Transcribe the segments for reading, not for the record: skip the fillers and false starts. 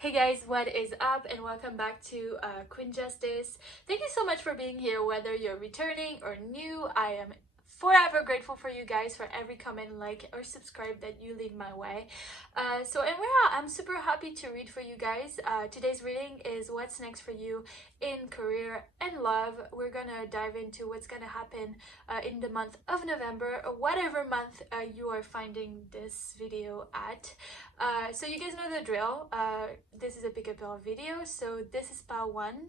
Hey guys, what is up and welcome back to Queen Justice. Thank you so much for being here, whether you're returning or new. I am forever grateful for you guys for every comment, like, or subscribe that you leave my way. I'm super happy to read for you guys. Today's reading is what's next for you in career and love. We're gonna dive into what's gonna happen in the month of November, or whatever month you are finding this video at. So you guys know the drill. This is a pick a pile video. So this is pile 1,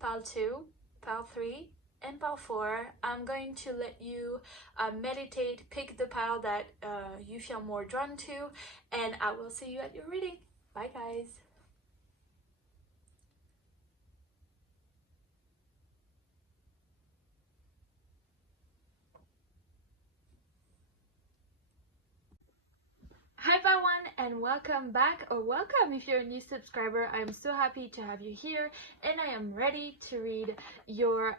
pile 2, pile 3, and pile 4. I'm going to let you meditate, pick the pile that you feel more drawn to, and I will see you at your reading. Bye guys. Hi everyone and welcome back, or welcome if you're a new subscriber. I'm so happy to have you here and I am ready to read your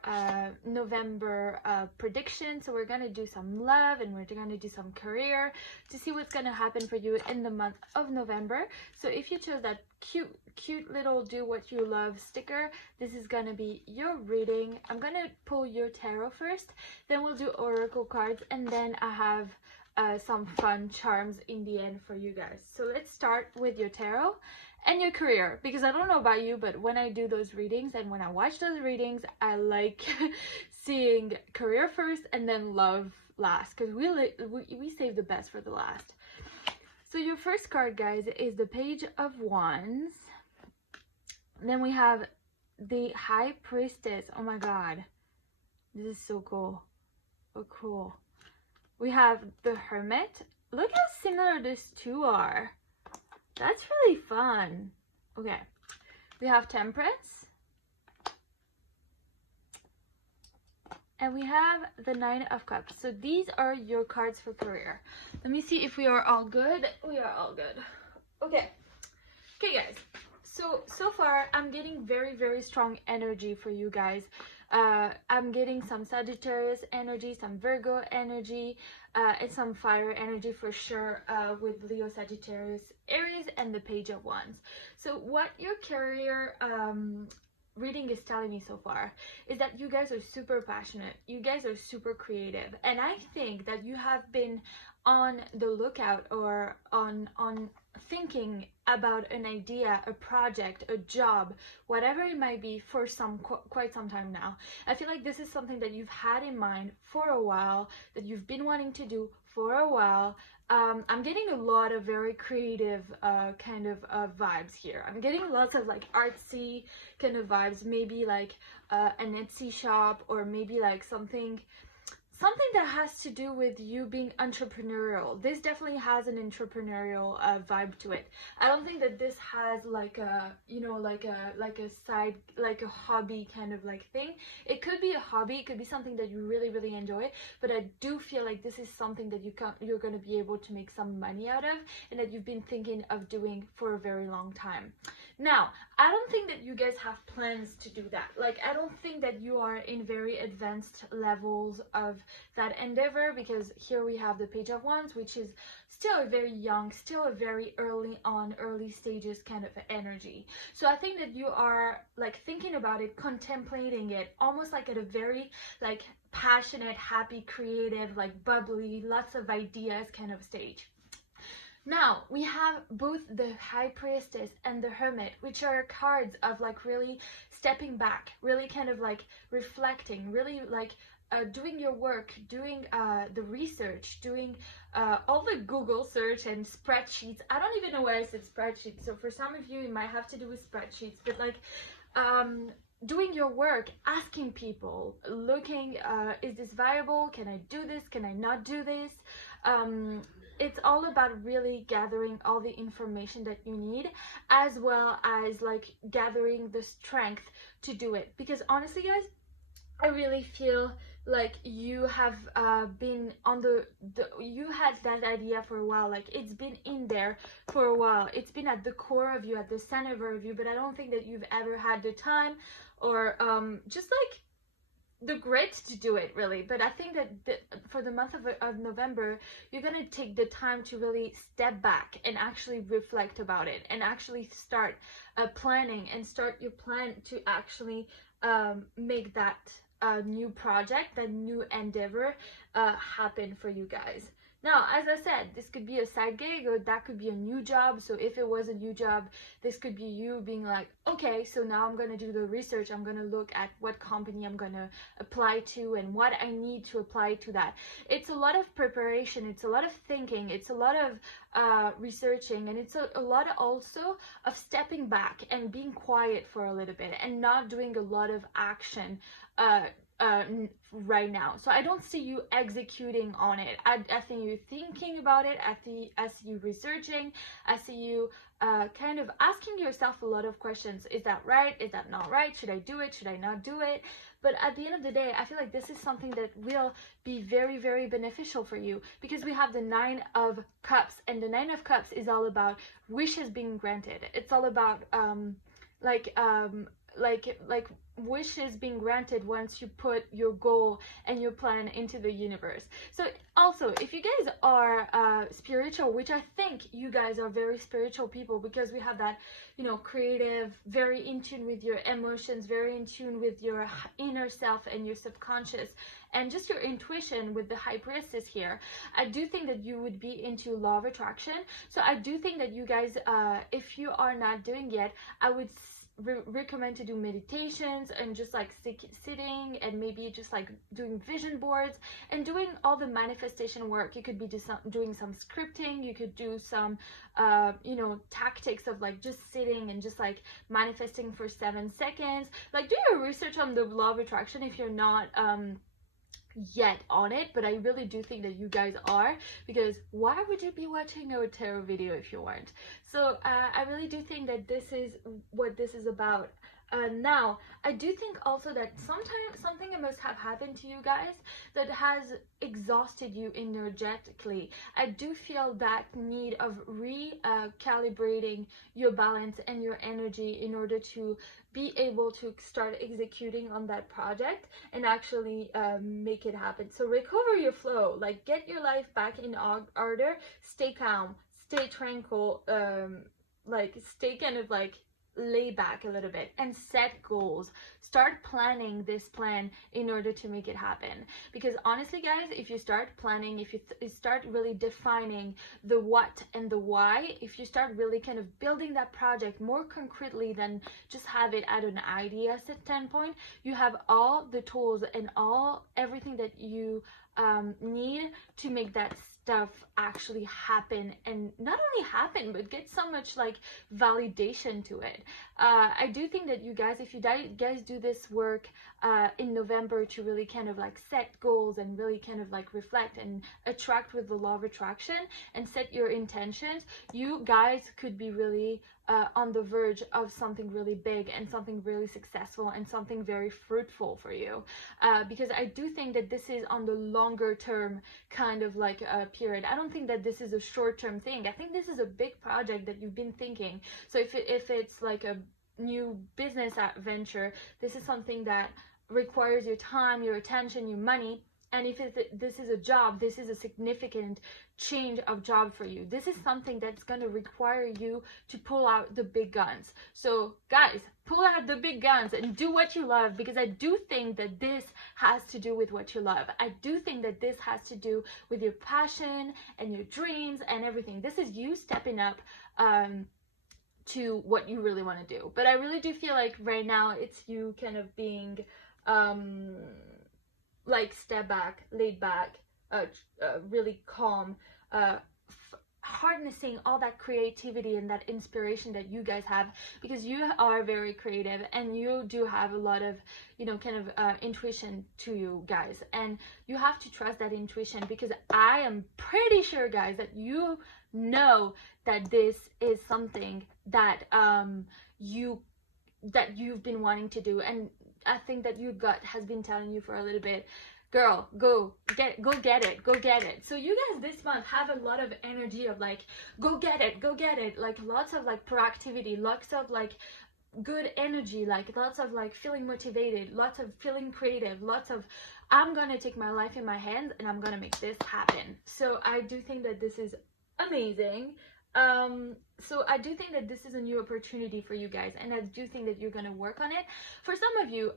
November prediction. So we're gonna do some love and we're gonna do some career to see what's gonna happen for you in the month of November. So if you chose that cute little do what you love sticker, this is gonna be your reading. I'm gonna pull your tarot first, then we'll do oracle cards, and then I have some fun charms in the end for you guys. So let's start with your tarot and your career, because I don't know about you, but when I do those readings and when I watch those readings, I like seeing career first and then love last, because we save the best for the last. So your first card, guys, is the Page of Wands. Then we have the High Priestess. Oh my god, this is so cool. Oh cool. We have the Hermit. Look how similar these two are. That's really fun. Okay. We have Temperance. And we have the Nine of Cups. So these are your cards for career. Let me see if we are all good. We are all good. Okay. Okay, guys. So far, I'm getting very strong energy for you guys. I'm getting some Sagittarius energy, some Virgo energy, and some fire energy for sure, with Leo, Sagittarius, Aries, and the Page of Wands. So what your career reading is telling me so far is that you guys are super passionate, you guys are super creative, and I think that you have been on the lookout or on thinking about an idea, a project, a job, whatever it might be, for quite some time now. I feel like this is something that you've had in mind for a while, that you've been wanting to do for a while. I'm getting a lot of very creative kind of vibes here. I'm getting lots of like artsy kind of vibes, maybe like an Etsy shop, or maybe like something that has to do with you being entrepreneurial. This definitely has an entrepreneurial vibe to it. I don't think that this has like a, you know, like a side, like a hobby kind of like thing. It could be a hobby, it could be something that you really enjoy, but I do feel like this is something that you're going to be able to make some money out of, and that you've been thinking of doing for a very long time. Now, I don't think that you guys have plans to do that. Like, I don't think that you are in very advanced levels of that endeavor, because here we have the Page of Wands, which is still a very young, still a very early stages kind of energy. So I think that you are like thinking about it, contemplating it, almost like at a very like passionate, happy, creative, like bubbly, lots of ideas kind of stage. Now, we have both the High Priestess and the Hermit, which are cards of like really stepping back, really kind of like reflecting, really like doing your work, doing the research, doing all the Google search and spreadsheets. I don't even know why I said spreadsheets, so for some of you it might have to do with spreadsheets, but like doing your work, asking people, looking, is this viable? Can I do this? Can I not do this? It's all about really gathering all the information that you need, as well as like gathering the strength to do it. Because honestly, guys, I really feel like you have been on you had that idea for a while. Like, it's been in there for a while, it's been at the core of you, at the center of you, but I don't think that you've ever had the time or just like the grit to do it, really. But I think that for the month of November, you're gonna take the time to really step back and actually reflect about it, and actually start planning, and start your plan to actually make that new project, that new endeavor happen for you guys. Now, as I said, this could be a side gig, or that could be a new job. So if it was a new job, this could be you being like, okay, so now I'm going to do the research. I'm going to look at what company I'm going to apply to and what I need to apply to that. It's a lot of preparation. It's a lot of thinking. It's a lot of researching. And it's a lot also of stepping back and being quiet for a little bit and not doing a lot of action right now. So I don't see you executing on it. I think you thinking about it. I see you researching. I see you kind of asking yourself a lot of questions. Is that right? Is that not right? Should I do it? Should I not do it? But at the end of the day, I feel like this is something that will be very, very beneficial for you, because we have the 9 of Cups, and the 9 of Cups is all about wishes being granted. It's all about like wishes being granted once you put your goal and your plan into the universe. So also, if you guys are spiritual, which I think you guys are very spiritual people, because we have that, you know, creative, very in tune with your emotions, very in tune with your inner self and your subconscious, and just your intuition with the High Priestess here, I do think that you would be into law of attraction. So I do think that you guys, if you are not doing yet, I would recommend to do meditations and just like sitting and maybe just like doing vision boards and doing all the manifestation work. You could be doing some scripting. You could do some you know, tactics of like just sitting and just like manifesting for 7 seconds. Like, do your research on the law of attraction if you're not yet on it, but I really do think that you guys are, because why would you be watching a tarot video if you weren't? So I really do think that this is what this is about. Now, I do think also that sometimes something must have happened to you guys that has exhausted you energetically. I do feel that need of recalibrating your balance and your energy in order to be able to start executing on that project and actually make it happen. So recover your flow, like get your life back in order, stay calm, stay tranquil, like stay kind of like lay back a little bit and set goals. Start planning this plan in order to make it happen. Because honestly, guys, if you start planning, if you start really defining the what and the why, if you start really kind of building that project more concretely than just have it at an idea standpoint, you have all the tools and everything that you need to make that stuff actually happen, and not only happen but get so much like validation to it. I do think that you guys, if you guys do this work in November to really kind of like set goals and really kind of like reflect and attract with the law of attraction and set your intentions, you guys could be really on the verge of something really big and something really successful and something very fruitful for you, because I do think that this is on the longer term kind of like a period. I don't think that this is a short-term thing. I think this is a big project that you've been thinking. So if it's like a new business venture, this is something that requires your time, your attention, your money. And if this is a job, this is a significant change of job for you. This is something that's going to require you to pull out the big guns. So guys, pull out the big guns and do what you love, because I do think that this has to do with what you love. I do think that this has to do with your passion and your dreams and everything. This is you stepping up to what you really want to do. But I really do feel like right now it's you kind of being like step back, laid back, really calm, harnessing all that creativity and that inspiration that you guys have, because you are very creative and you do have a lot of, you know, kind of intuition to you guys, and you have to trust that intuition, because I am pretty sure, guys, that you know that this is something that you've been wanting to do. And I think that your gut has been telling you for a little bit, girl, go get it. So you guys this month have a lot of energy of like, go get it, like lots of like proactivity, lots of like good energy, like lots of like feeling motivated, lots of feeling creative, lots of I'm gonna take my life in my hands and I'm gonna make this happen. So I do think that this is amazing. So I do think that this is a new opportunity for you guys, and I do think that you're gonna work on it. For some of you,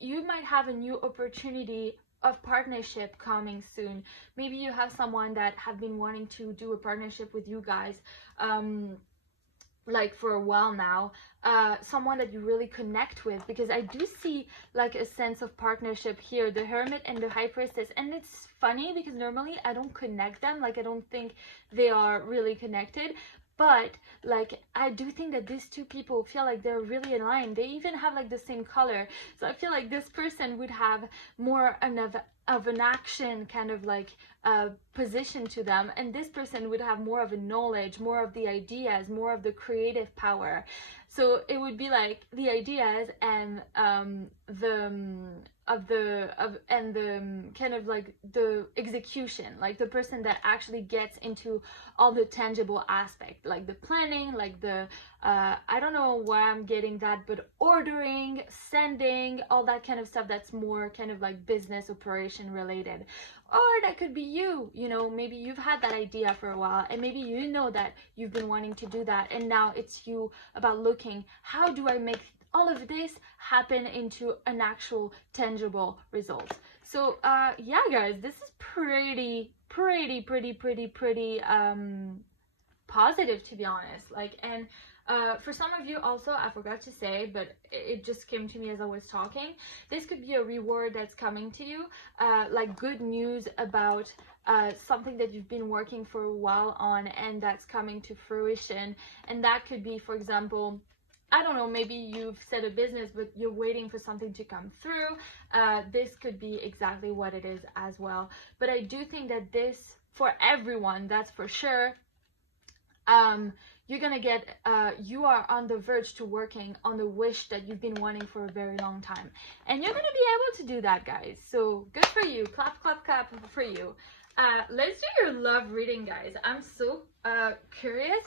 you might have a new opportunity of partnership coming soon. Maybe you have someone that have been wanting to do a partnership with you guys, like for a while now, someone that you really connect with, because I do see like a sense of partnership here, the Hermit and the High Priestess. And it's funny because normally I don't connect them, like I don't think they are really connected, but like I do think that these two people feel like they're really aligned. They even have like the same color, so I feel like this person would have more of an action kind of like position to them, and this person would have more of a knowledge, more of the ideas, more of the creative power. So it would be like the ideas and the kind of like the execution, like the person that actually gets into all the tangible aspect, like the planning, like the I don't know where I'm getting that, but ordering, sending, all that kind of stuff that's more kind of like business operation related. Or that could be you, you know, maybe you've had that idea for a while and maybe you know that you've been wanting to do that, and now it's you about looking, how do I make all of this happen into an actual tangible result. So yeah guys, this is pretty positive, to be honest. Like, and for some of you also, I forgot to say, but it just came to me as I was talking, this could be a reward that's coming to you, like good news about something that you've been working for a while on and that's coming to fruition. And that could be, for example, I don't know, maybe you've set a business but you're waiting for something to come through. This could be exactly what it is as well. But I do think that this, for everyone, that's for sure, you're gonna get, you are on the verge to working on the wish that you've been wanting for a very long time. And you're gonna be able to do that, guys. So good for you. Clap, clap, clap for you. Let's do your love reading, guys. I'm so curious.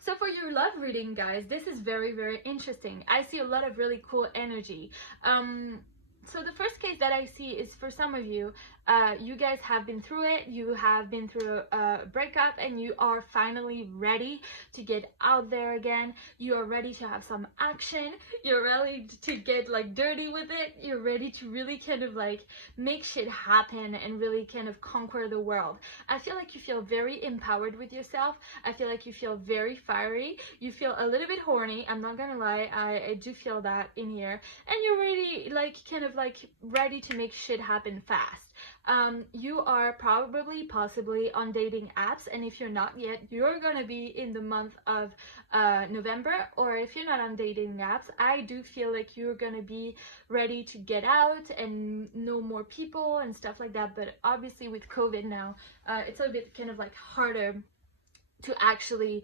So for your love reading, guys, this is very interesting. I see a lot of really cool energy. So the first case that I see is for some of you, you guys have been through it, you have been through a breakup, and you are finally ready to get out there again. You are ready to have some action, you're ready to get like dirty with it, you're ready to really kind of like make shit happen and really kind of conquer the world. I feel like you feel very empowered with yourself. I feel like you feel very fiery, you feel a little bit horny, I'm not gonna lie, I do feel that in here, and you're really like kind of like ready to make shit happen fast. You are probably possibly on dating apps, and if you're not yet, you're gonna be in the month of November. Or if you're not on dating apps, I do feel like you're gonna be ready to get out and know more people and stuff like that. But obviously with COVID now, it's a bit kind of like harder to actually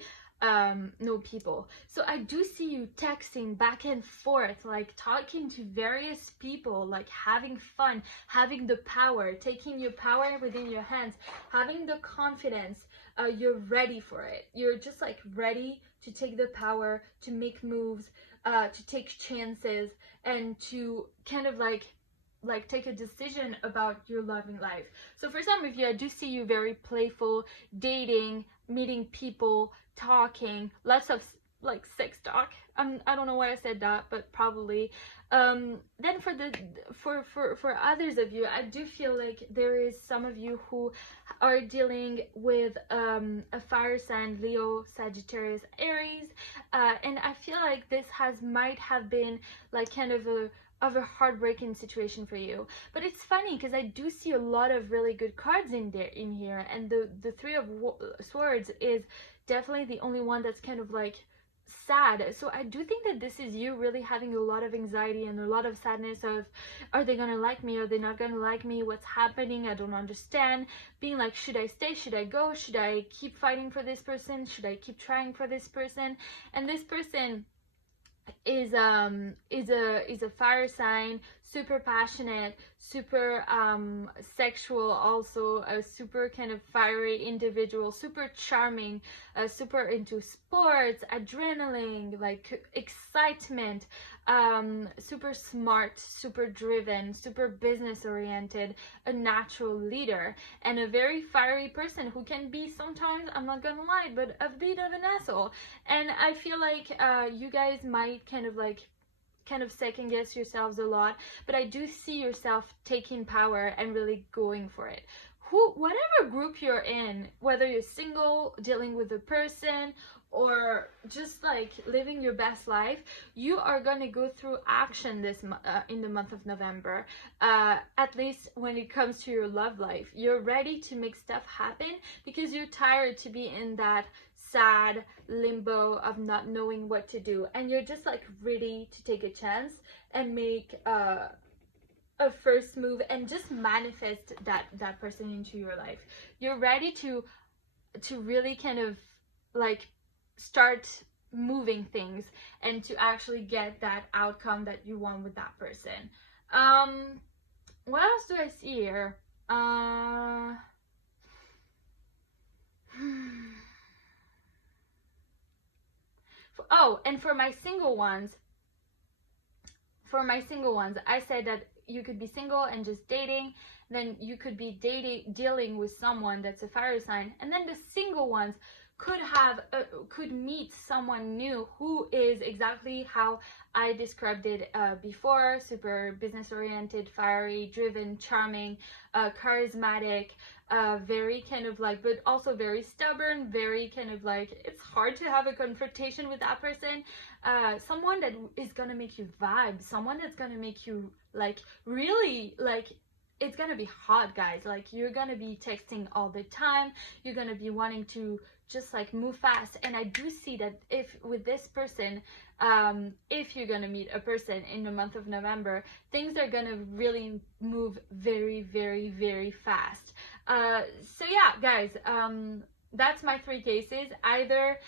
know people. So I do see you texting back and forth, like talking to various people, like having fun, having the power, taking your power within your hands, having the confidence. You're ready for it. You're just like ready to take the power, to make moves, to take chances, and to kind of like take a decision about your loving life. So for some of you, I do see you very playful, dating, meeting people, talking, lots of like sex talk. I don't know why I said that, but probably. Then for others of you, I do feel like there is some of you who are dealing with a fire sign, Leo, Sagittarius, Aries, and I feel like this might have been like kind of a heartbreaking situation for you. But it's funny because I do see a lot of really good cards in here, and the Three of Swords is definitely the only one that's kind of like sad. So I do think that this is you really having a lot of anxiety and a lot of sadness of, are they gonna like me, are they not gonna like me, what's happening, I don't understand, being like, should I stay, should I go, should I keep fighting for this person, should I keep trying for this person? And this person is a fire sign, super passionate, super sexual, also a super kind of fiery individual, super charming, super into sports, adrenaline, like excitement, super smart, super driven, super business oriented, a natural leader, and a very fiery person who can be sometimes, I'm not gonna lie, but a bit of an asshole. And I feel like you guys might kind of second guess yourselves a lot, but I do see yourself taking power and really going for it. Whatever group you're in, whether you're single, dealing with a person, or just like living your best life, you are going to go through action this in the month of November. At least when it comes to your love life, you're ready to make stuff happen because you're tired to be in that sad limbo of not knowing what to do, and you're just like ready to take a chance and make a first move and just manifest that person into your life. You're ready to really kind of like start moving things and to actually get that outcome that you want with that person. What else do I see here? Oh, and for my single ones, I said that you could be single and just dating, then you could be dealing with someone that's a fire sign, and then the single ones could meet someone new who is exactly how I described it before: super business oriented, fiery, driven, charming, charismatic, very kind of like, but also very stubborn, very kind of like, it's hard to have a confrontation with that person. Someone that is gonna make you vibe, someone that's gonna make you like really like, it's gonna be hot, guys. Like, you're gonna be texting all the time, you're gonna be wanting to just like move fast. And I do see that if with this person, if you're gonna meet a person in the month of November, things are gonna really move very, very, very fast. So yeah, guys, that's my 3 cases. Either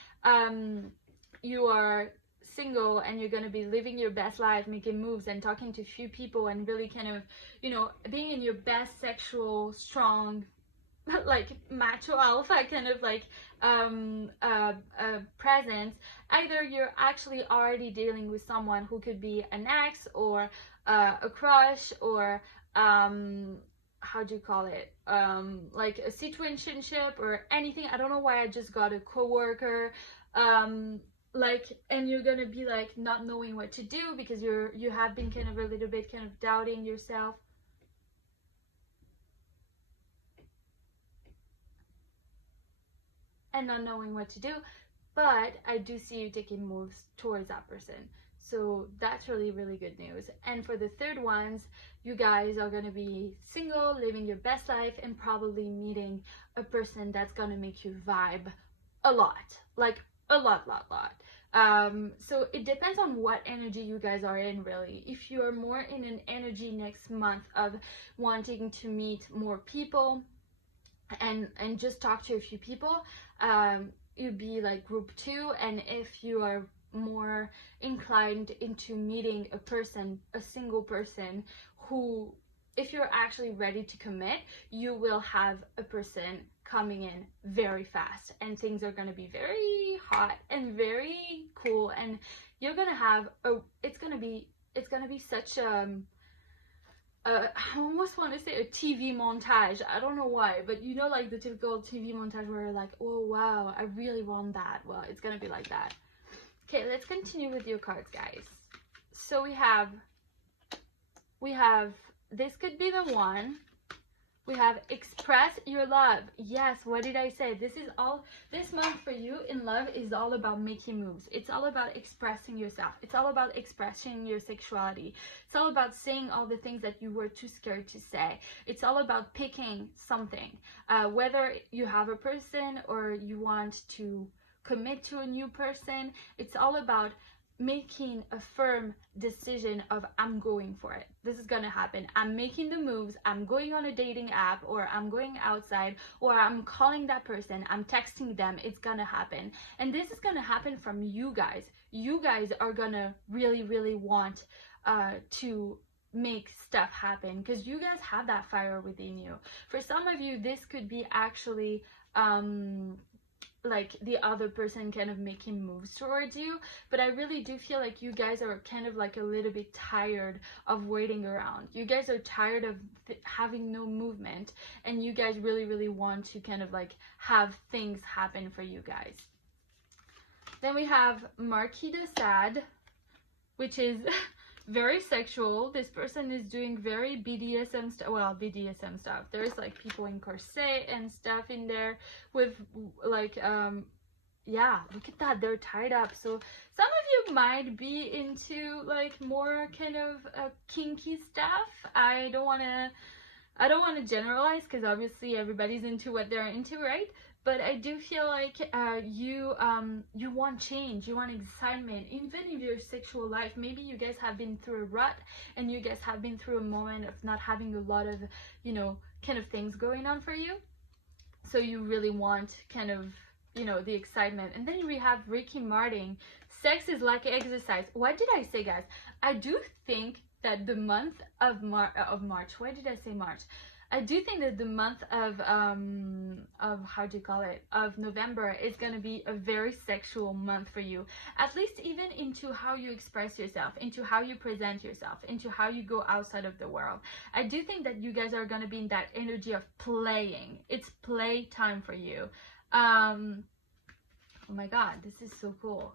you are single and you're going to be living your best life, making moves and talking to few people and really kind of, you know, being in your best sexual, strong, like macho alpha kind of like presence. Either you're actually already dealing with someone who could be an ex or a crush, or how do you call it, like a situationship or anything. I don't know why I just got a coworker, like, and you're gonna be like not knowing what to do because you have been kind of a little bit kind of doubting yourself. And not knowing what to do, but I do see you taking moves towards that person. So that's really, really good news. And for the third ones, you guys are gonna be single, living your best life, and probably meeting a person that's gonna make you vibe a lot, like a lot. So it depends on what energy you guys are in, really. If you are more in an energy next month of wanting to meet more people and just talk to a few people, you'd be like group 2. And if you are more inclined into meeting a person, a single person, who, if you're actually ready to commit, you will have a person coming in very fast, and things are going to be very hot and very cool, and you're going to have it's going to be such I almost want to say a TV montage. I don't know why, but you know, like the typical TV montage where you're like, oh wow, I really want that. Well, it's gonna be like that. Okay, let's continue with your cards, guys. So we have this could be the one. We have express your love. Yes, what did I say? This month for you in love is all about making moves. It's all about expressing yourself. It's all about expressing your sexuality. It's all about saying all the things that you were too scared to say. It's all about picking something. Whether you have a person or you want to commit to a new person, it's all about making a firm decision of, I'm going for it. This is gonna happen. I'm making the moves. I'm going on a dating app, or I'm going outside, or I'm calling that person, I'm texting them. It's gonna happen. And this is gonna happen from you guys. You guys are gonna really, really want to make stuff happen, because you guys have that fire within you. For some of you, this could be actually like the other person kind of making moves towards you, but I really do feel like you guys are kind of like a little bit tired of waiting around. You guys are tired of having no movement, and you guys really want to kind of like have things happen for you guys. Then we have Marquis de Sade, which is very sexual. This person is doing very BDSM stuff. Well, BDSM stuff. There's like people in corset and stuff in there with like, yeah, look at that. They're tied up. So some of you might be into like more kind of kinky stuff. I don't want to generalize, because obviously everybody's into what they're into, right? But I do feel like you want change, you want excitement, even in your sexual life. Maybe you guys have been through a rut, and you guys have been through a moment of not having a lot of, you know, kind of things going on for you. So you really want kind of, you know, the excitement. And then we have Ricky Martin. Sex is like exercise. What did I say, guys? I do think that the month of March. Why did I say March? I do think that the month of how do you call it, of November is going to be a very sexual month for you, at least even into how you express yourself, into how you present yourself, into how you go outside of the world. I do think that you guys are going to be in that energy of playing. It's play time for you. Oh my god, this is so cool.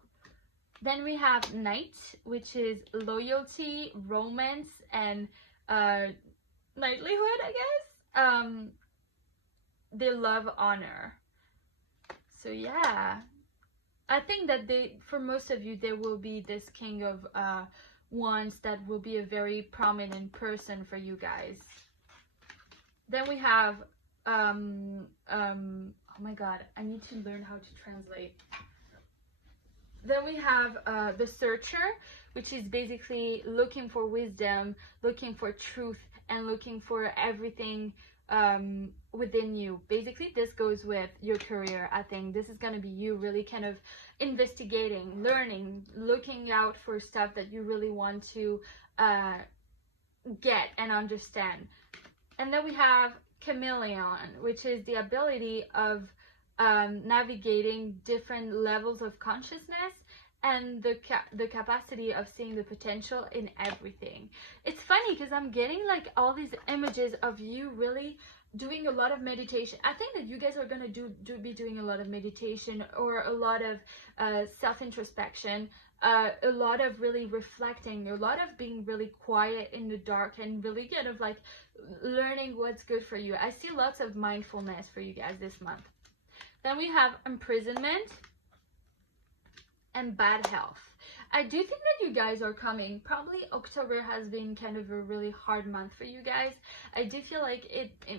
Then we have Knight, which is loyalty, romance, and knightlyhood, I guess. They love honor. So yeah, I think that for most of you, there will be this King of Wands that will be a very prominent person for you guys. Then we have oh my god, I need to learn how to translate. Then we have the Searcher, which is basically looking for wisdom, looking for truth, and looking for everything within you. Basically, this goes with your career. I think this is going to be you really kind of investigating, learning, looking out for stuff that you really want to get and understand. And then we have Chameleon, which is the ability of navigating different levels of consciousness, and the capacity of seeing the potential in everything. It's funny because I'm getting like all these images of you really doing a lot of meditation. I think that you guys are going to be doing a lot of meditation, or a lot of self-introspection, a lot of really reflecting, a lot of being really quiet in the dark, and really kind of like learning what's good for you. I see lots of mindfulness for you guys this month. Then we have imprisonment and bad health. I do think that you guys are coming. Probably October has been kind of a really hard month for you guys. I do feel like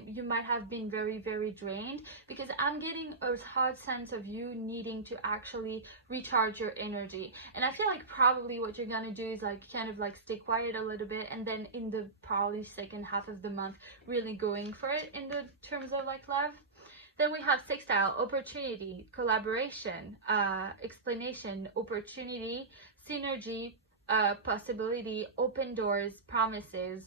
you might have been very drained, because I'm getting a hard sense of you needing to actually recharge your energy. And I feel like probably what you're gonna do is like kind of like stay quiet a little bit, and then in the probably second half of the month really going for it in the terms of like love. Then we have sextile, opportunity, collaboration, explanation, opportunity, synergy, possibility, open doors, promises,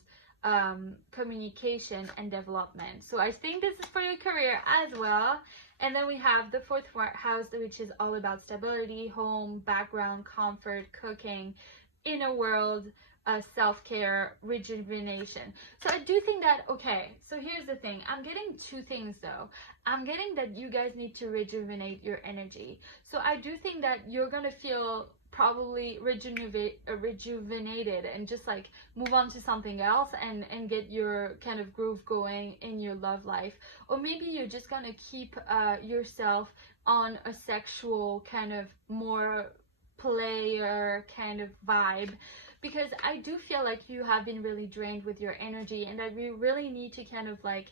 communication, and development. So I think this is for your career as well. And then we have the fourth house, which is all about stability, home, background, comfort, cooking, inner world, self-care, rejuvenation. So I do think that, okay, so here's the thing. I'm getting two things though. I'm getting that you guys need to rejuvenate your energy. So I do think that you're gonna feel probably rejuvenated and just like move on to something else and get your kind of groove going in your love life. Or maybe you're just gonna keep yourself on a sexual kind of more player kind of vibe, because I do feel like you have been really drained with your energy, and that we really need to kind of like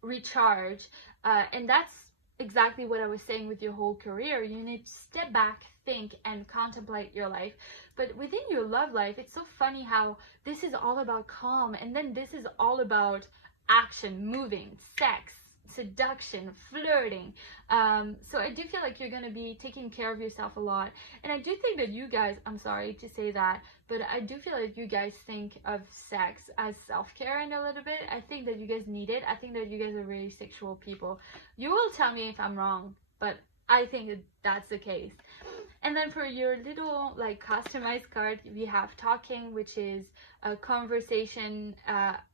recharge, and that's exactly what I was saying with your whole career. You need to step back, think, and contemplate your life. But within your love life, it's so funny how this is all about calm, and then this is all about action, moving, sex, seduction, flirting. So I do feel like you're gonna be taking care of yourself a lot, and I do think that you guys, I'm sorry to say that, but I do feel like you guys think of sex as self-care in a little bit. I think that you guys need it. I think that you guys are very sexual people. You will tell me if I'm wrong, but I think that that's the case. And then for your little like customized card, we have talking, which is a conversation,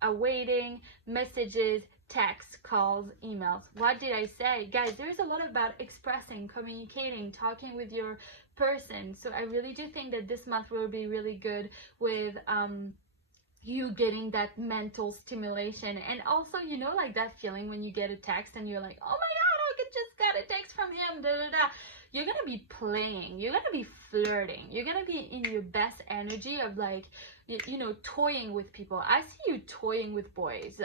awaiting, messages, texts, calls, emails. What did I say? Guys, there's a lot about expressing, communicating, talking with your person. So I really do think that this month will be really good with you getting that mental stimulation. And also, you know, like that feeling when you get a text and you're like, oh my god, I just got a text from him, da da da. You're gonna be playing, you're gonna be flirting, you're gonna be in your best energy of like, you know, toying with people. I see you toying with boys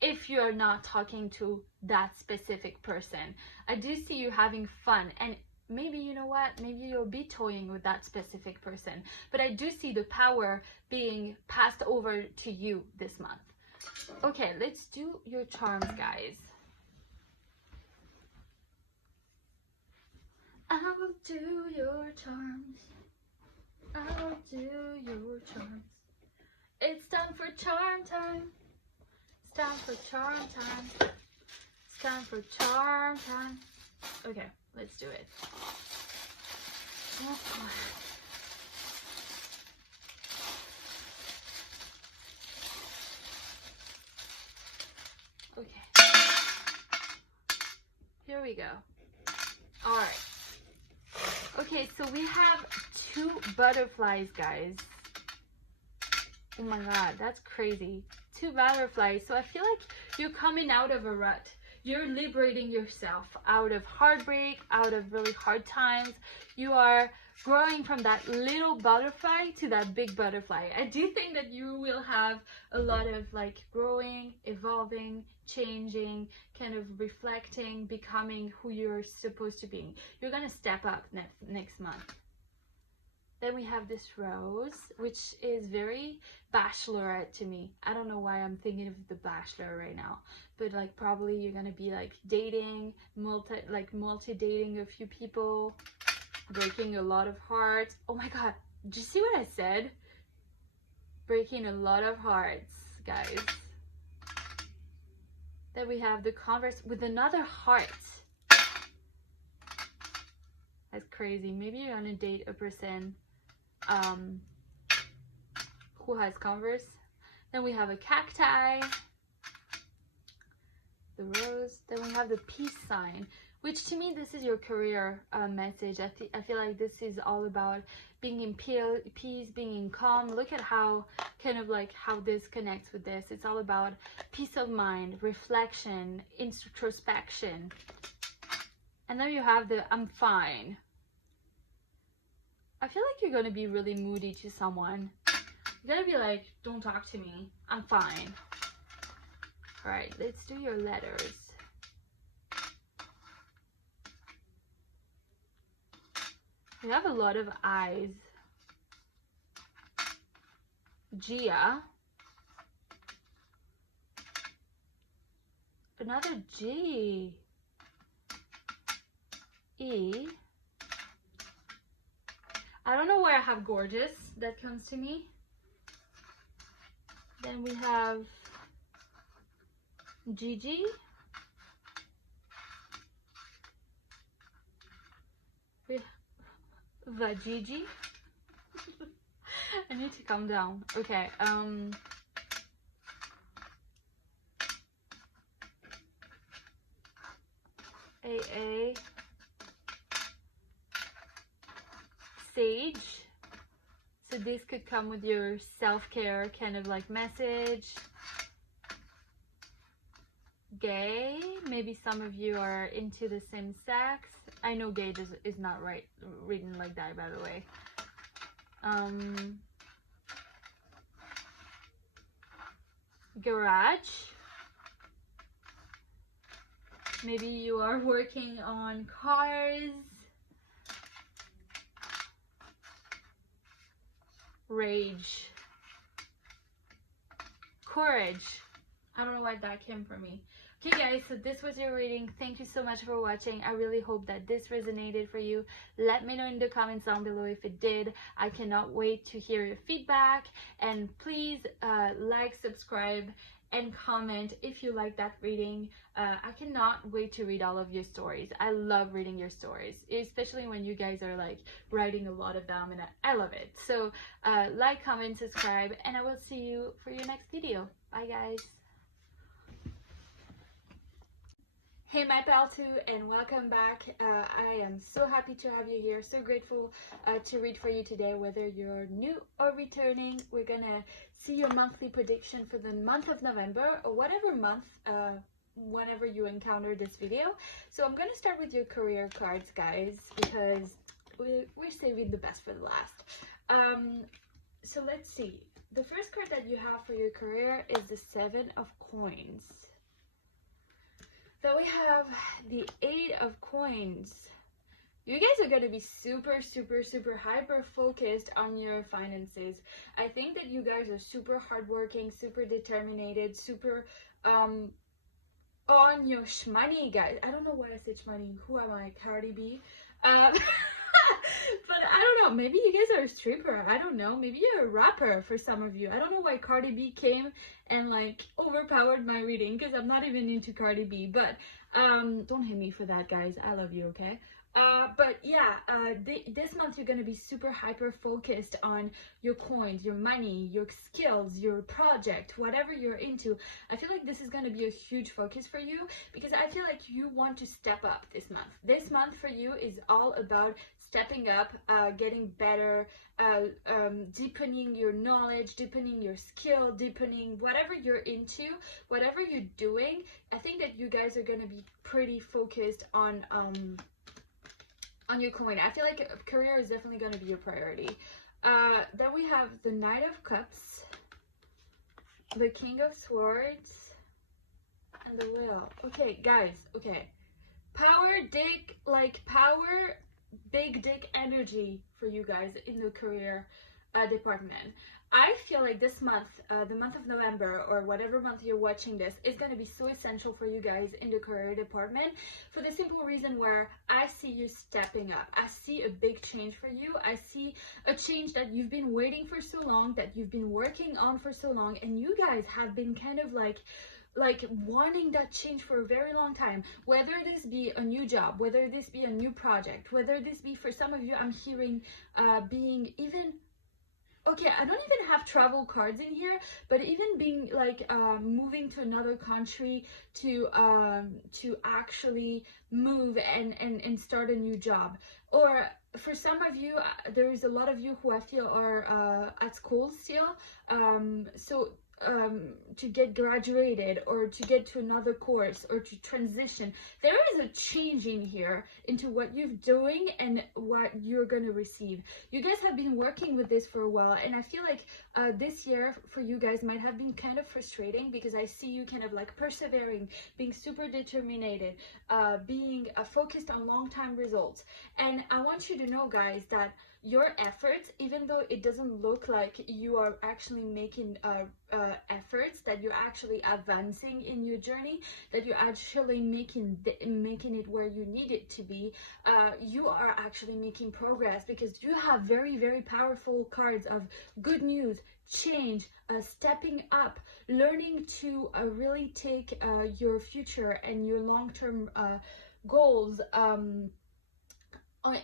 if you're not talking to that specific person. I do see you having fun, and maybe, you know what, maybe you'll be toying with that specific person, but I do see the power being passed over to you this month. Okay, let's do your charms, guys. I will do your charms. I will do your charms. It's time for charm time. It's time for charm time. It's time for charm time. Okay, let's do it. Oh, okay. Here we go. All right. Okay, so we have 2 butterflies, guys. Oh my god, that's crazy. 2 butterflies. So I feel like you're coming out of a rut. You're liberating yourself out of heartbreak, out of really hard times. You are growing from that little butterfly to that big butterfly. I do think that you will have a lot of like growing, evolving, changing, kind of reflecting, becoming who you're supposed to be. You're gonna step up next month. Then we have this rose, which is very bachelorette to me. I don't know why I'm thinking of the Bachelor right now, but like probably you're gonna be like dating, multi-dating a few people, breaking a lot of hearts. Oh my god, did you see what I said? Breaking a lot of hearts, guys. Then we have the Converse with another heart. That's crazy. Maybe you're gonna date a person who has Converse. Then we have a cacti, the rose. Then we have the peace sign, which to me, this is your career message. I feel like this is all about being in peace, being in calm. Look at how kind of like how this connects with this. It's all about peace of mind, reflection, introspection. And then you have the I'm fine. I feel like you're going to be really moody to someone. You're going to be like, don't talk to me. I'm fine. All right, let's do your letters. You have a lot of I's. Gia. Another G. E. I don't know why I have gorgeous. That comes to me. Then we have Gigi. Vajiji. I need to calm down. Okay. AA. Sage. So this could come with your self-care kind of like message. Gay. Maybe some of you are into the same sex. I know gay is not right written like that, by the way. Garage. Maybe you are working on cars. Rage. Courage. I don't know why that came for me. Okay guys, so this was your reading. Thank you so much for watching. I really hope that this resonated for you. Let me know in the comments down below if it did. I cannot wait to hear your feedback, and please like, subscribe, and comment if you like that reading. I cannot wait to read all of your stories. I love reading your stories, especially when you guys are like writing a lot of them, and I love it. So like, comment, subscribe, and I will see you for your next video. Bye guys. Hey my pal too, and welcome back. I am so happy to have you here, so grateful to read for you today. Whether you're new or returning, we're gonna see your monthly prediction for the month of November, or whatever month, whenever you encounter this video. So I'm gonna start with your career cards, guys, because we're saving the best for the last. So let's see. The first card that you have for your career is the 7 of Coins. Then we have the 8 of Coins. You guys are going to be super hyper focused on your finances. I think that you guys are super hardworking, super determined, super on your shmoney, guys. I don't know why I said shmoney. Who am I? Cardi B? But I don't know, maybe you guys are a stripper. I don't know, maybe you're a rapper for some of you. I don't know why Cardi B came and like overpowered my reading, because I'm not even into Cardi B. But don't hate me for that, guys. I love you, okay? But yeah, this month you're gonna be super hyper focused on your coins, your money, your skills, your project, whatever you're into. I feel like this is gonna be a huge focus for you, because I feel like you want to step up this month. This month for you is all about stepping up, getting better, deepening your knowledge, deepening your skill, deepening whatever you're into, whatever you're doing. I think that you guys are gonna be pretty focused on your coin. I feel like career is definitely going to be your priority. Then we have the Knight of Cups, the King of Swords, and the Wheel. Okay, guys, okay. Power dick, like power, big dick energy for you guys in the career department. I feel like this month, the month of November, or whatever month you're watching this, is going to be so essential for you guys in the career department, for the simple reason where I see you stepping up. I see a big change for you. I see a change that you've been waiting for so long, that you've been working on for so long, and you guys have been kind of like wanting that change for a very long time. Whether this be a new job, whether this be a new project, whether this be, for some of you, I'm hearing being even, okay, I don't even have travel cards in here, but even being like moving to another country to actually move and start a new job. Or for some of you, there is a lot of you who I feel are at school still, to get graduated, or to get to another course, or to transition. There is a change in here into what you're doing and what you're going to receive. You guys have been working with this for a while, and I feel like this year for you guys might have been kind of frustrating, because I see you kind of like persevering, being super determined, being focused on long-time results. And I want you to know, guys, that your efforts, even though it doesn't look like you are actually making efforts, that you're actually advancing in your journey, that you're actually making it where you need it to be, you are actually making progress, because you have very powerful cards of good news, change, stepping up, learning to really take your future and your long-term goals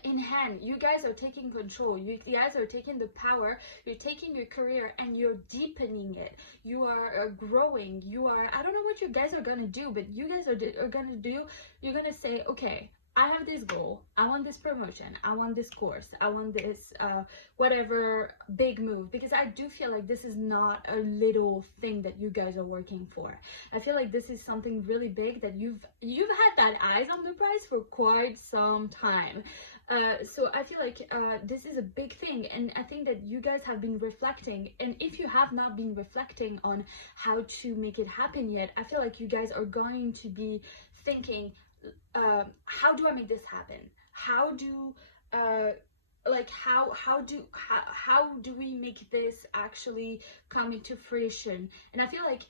in hand. You guys are taking control. You guys are taking the power. You're taking your career and you're deepening it. You are growing. You are, I don't know what you guys are gonna do, but you guys are gonna do, you're gonna say, okay, I have this goal. I want this promotion. I want this course. I want this whatever big move, because I do feel like this is not a little thing that you guys are working for. I feel like this is something really big that you've had that eyes on the prize for quite some time. So I feel like this is a big thing, and I think that you guys have been reflecting, and if you have not been reflecting on how to make it happen yet, I feel like you guys are going to be thinking, how do I make this happen? How do how do we make this actually come into fruition? And I feel like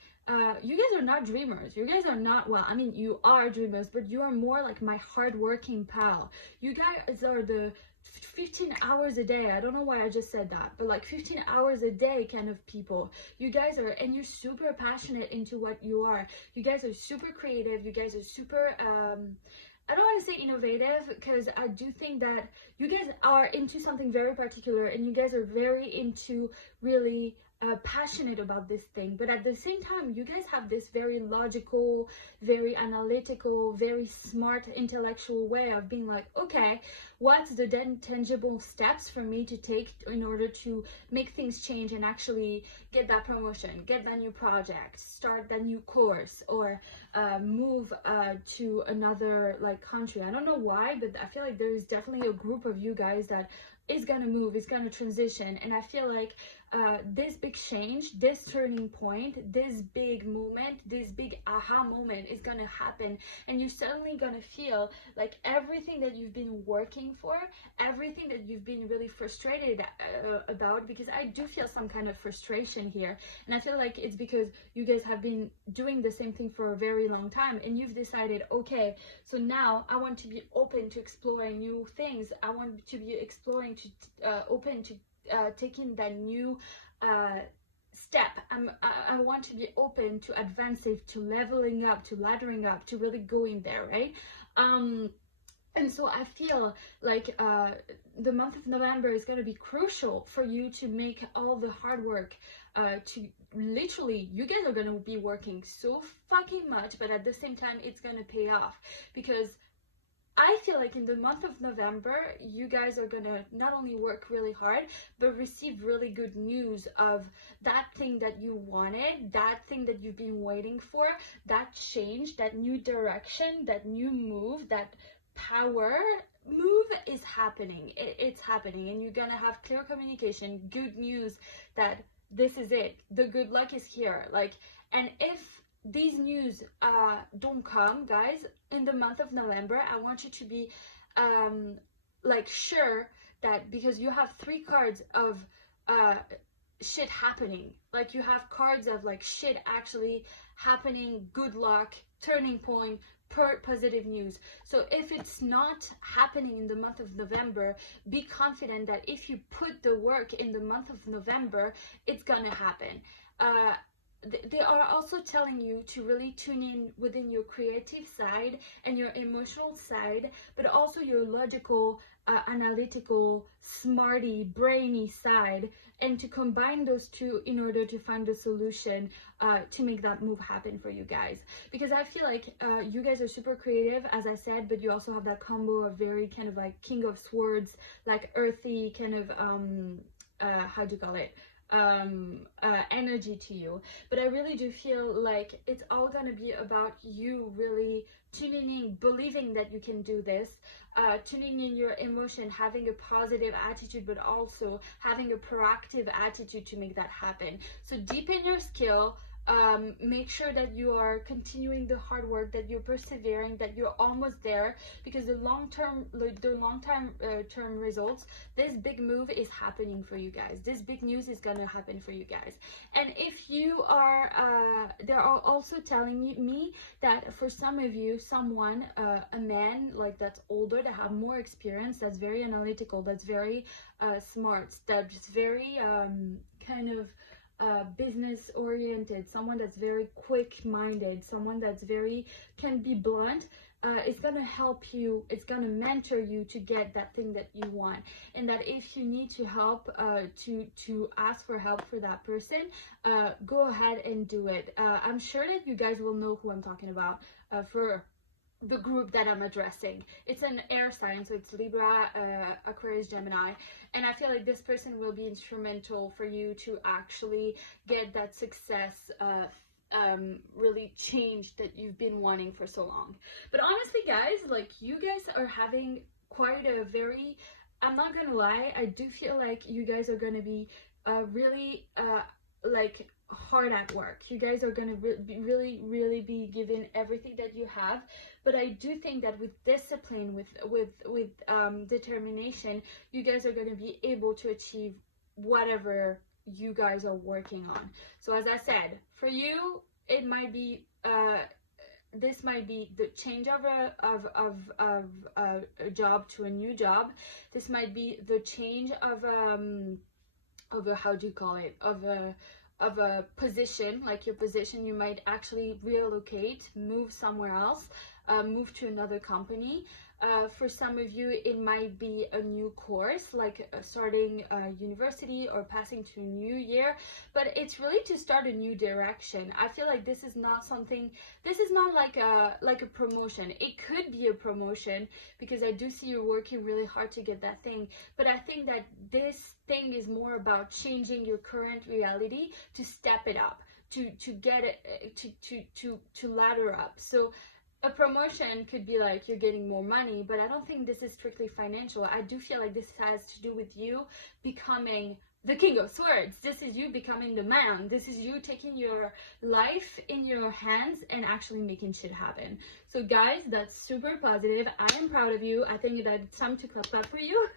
you guys are not dreamers. You guys are not, well, I mean, you are dreamers, but you are more like my hardworking pal. You guys are the 15 hours a day. I don't know why I just said that, but like 15 hours a day kind of people. You guys are, and you're super passionate into what you are. You guys are super creative. You guys are super, I don't want to say innovative, because I do think that you guys are into something very particular, and you guys are very into really passionate about this thing. But at the same time, you guys have this very logical, very analytical, very smart, intellectual way of being like, okay, what's the then tangible steps for me to take in order to make things change and actually get that promotion, get that new project, start that new course, or move to another like country. I don't know why, but I feel like there is definitely a group of you guys that is gonna move, is gonna transition, and I feel like this big change, this turning point, this big moment, this big aha moment is gonna happen, and you're suddenly gonna feel like everything that you've been working for, everything that you've been really frustrated about, because I do feel some kind of frustration here, and I feel like it's because you guys have been doing the same thing for a very long time, and you've decided, okay, so now I want to be open to exploring new things. I want to be exploring to open to taking that new step. I want to be open to advancing, to leveling up, to laddering up, to really going there, right? And so I feel like the month of November is going to be crucial for you to make all the hard work to literally, you guys are going to be working so fucking much, but at the same time, it's going to pay off, because I feel like in the month of November, you guys are gonna not only work really hard, but receive really good news of that thing that you wanted, that thing that you've been waiting for, that change, that new direction, that new move, that power move is happening. It's happening, and you're gonna have clear communication, good news that this is it. The good luck is here. Like, and if these news don't come, guys, in the month of November, I want you to be like sure that, because you have 3 cards of shit happening, like you have cards of like shit actually happening, good luck, turning point, positive news. So if it's not happening in the month of November, be confident that if you put the work in the month of November, it's gonna happen. They are also telling you to really tune in within your creative side and your emotional side, but also your logical, analytical, smarty, brainy side, and to combine those two in order to find a solution to make that move happen for you guys. Because I feel like you guys are super creative, as I said, but you also have that combo of very kind of like King of Swords, like earthy kind of, how do you call it? Energy to you. But I really do feel like it's all gonna be about you really tuning in, believing that you can do this, tuning in your emotion, having a positive attitude, but also having a proactive attitude to make that happen. So deepen your skill. Make sure that you are continuing the hard work, that you're persevering, that you're almost there, because the long-term term results, this big move is happening for you guys. This big news is gonna happen for you guys. And if you are, they are also telling me that for some of you, someone, a man like that's older, that have more experience, that's very analytical, that's very smart, that's very kind of business oriented, someone that's very quick minded, someone that's very can be blunt, it's gonna help you, it's gonna mentor you to get that thing that you want. And that if you need to help, to ask for help for that person, go ahead and do it. I'm sure that you guys will know who I'm talking about for the group that I'm addressing. It's an air sign, so it's Libra, Aquarius, Gemini, and I feel like this person will be instrumental for you to actually get that success, really change that you've been wanting for so long. But honestly, guys, like, you guys are having quite a very, I'm not gonna lie, I do feel like you guys are gonna be really like hard at work. You guys are gonna really be giving everything that you have. But I do think that with discipline, with determination, you guys are gonna be able to achieve whatever you guys are working on. So as I said, for you, it might be this might be the change of a job to a new job. This might be the change of a, how do you call it, of a position, like your position. You might actually relocate, move somewhere else, move to another company. For some of you, it might be a new course, like starting university or passing to a new year, but it's really to start a new direction. I feel like this is not something, this is not like a promotion. It could be a promotion because I do see you working really hard to get that thing, but I think that this thing is more about changing your current reality to step it up, to get it, to ladder up. So a promotion could be like you're getting more money, but I don't think this is strictly financial. I do feel like this has to do with you becoming the King of Swords. This is you becoming the man. This is you taking your life in your hands and actually making shit happen. So guys, that's super positive. I am proud of you. I think that it's time to clap for you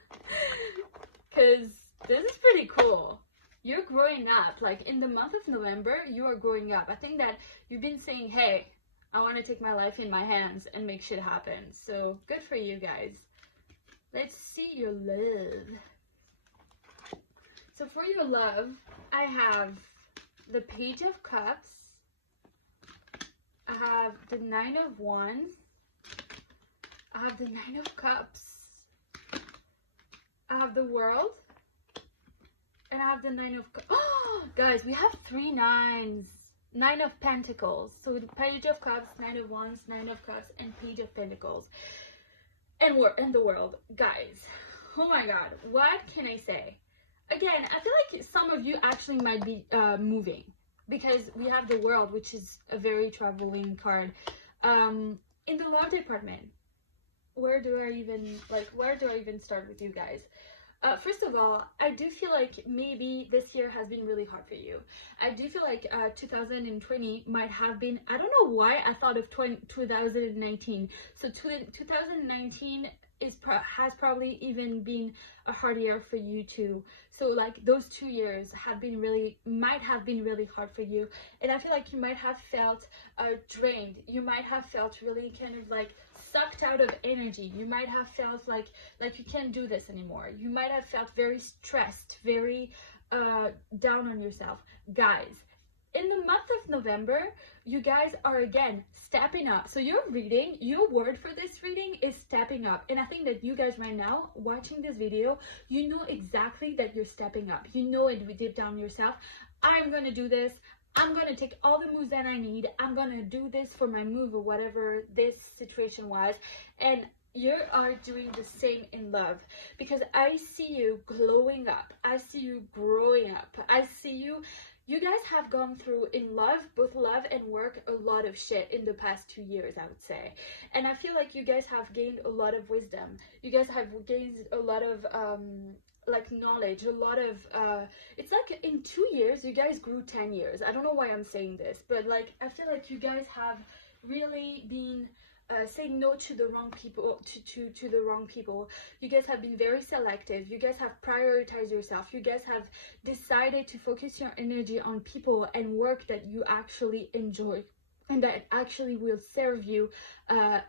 because this is pretty cool. You're growing up. Like in the month of November, you are growing up. I think that you've been saying, hey, I want to take my life in my hands and make shit happen. So good for you guys. Let's see your love. So for your love, I have the Page of Cups. I have the 9 of Wands. I have the 9 of Cups. I have the World. And I have the 9 of Cups. Oh, guys, we have 3 9s. 9 of Pentacles. So the Page of Cups, 9 of Wands, 9 of Cups, and Page of Pentacles. And the World. Guys, oh my god, what can I say? Again, I feel like some of you actually might be moving, because we have the World, which is a very traveling card. In the love department, where do I even start with you guys? First of all, I do feel like maybe this year has been really hard for you. I do feel like 2020 might have been, I don't know why I thought of 2019. So 2019 has probably even been a hard year for you too. So like those 2 years might have been really hard for you. And I feel like you might have felt drained. You might have felt really kind of like sucked out of energy. You might have felt like you can't do this anymore. You might have felt very stressed, very down on yourself. Guys, in the month of November, you guys are again stepping up. So your word for this reading is stepping up. And I think that you guys right now watching this video, you know exactly that you're stepping up. You know it deep down yourself. I'm gonna do this. I'm gonna take all the moves that I need. I'm gonna do this for my move or whatever this situation was. And you are doing the same in love, because I see you glowing up. I see you growing up. I see you guys have gone through in love, both love and work, a lot of shit in the past 2 years, I would say. And I feel like you guys have gained a lot of wisdom. You guys have gained a lot of like knowledge, a lot of it's like in 2 years you guys grew 10 years. I don't know why I'm saying this, but like I feel like you guys have really been saying no to the wrong people, to the wrong people. You guys have been very selective. You guys have prioritized yourself. You guys have decided to focus your energy on people and work that you actually enjoy and that actually will serve you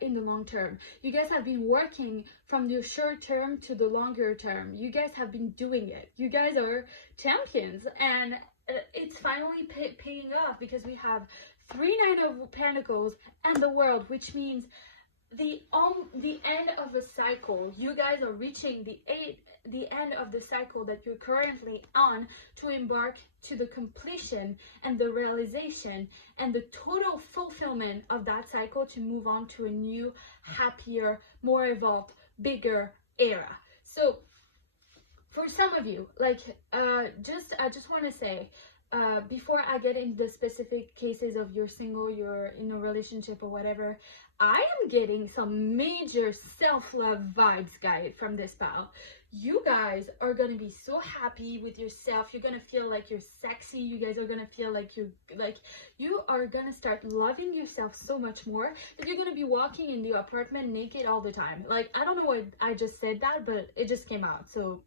in the long term. You guys have been working from the short term to the longer term. You guys have been doing it. You guys are champions, and it's finally paying off, because we have 3 9 of Pentacles and the World, which means the end of a cycle. You guys are reaching the end of the cycle that you're currently on, to embark to the completion and the realization and the total fulfillment of that cycle, to move on to a new, happier, more evolved, bigger era. So for some of you, like I just want to say, before I get into the specific cases of you're single, you're in a relationship or whatever, I am getting some major self-love vibes, guys, from this pile. You guys are going to be so happy with yourself. You're going to feel like you're sexy. You guys are going to feel like you are going to start loving yourself so much more, that you're going to be walking in the apartment naked all the time. Like, I don't know why I just said that, but it just came out. So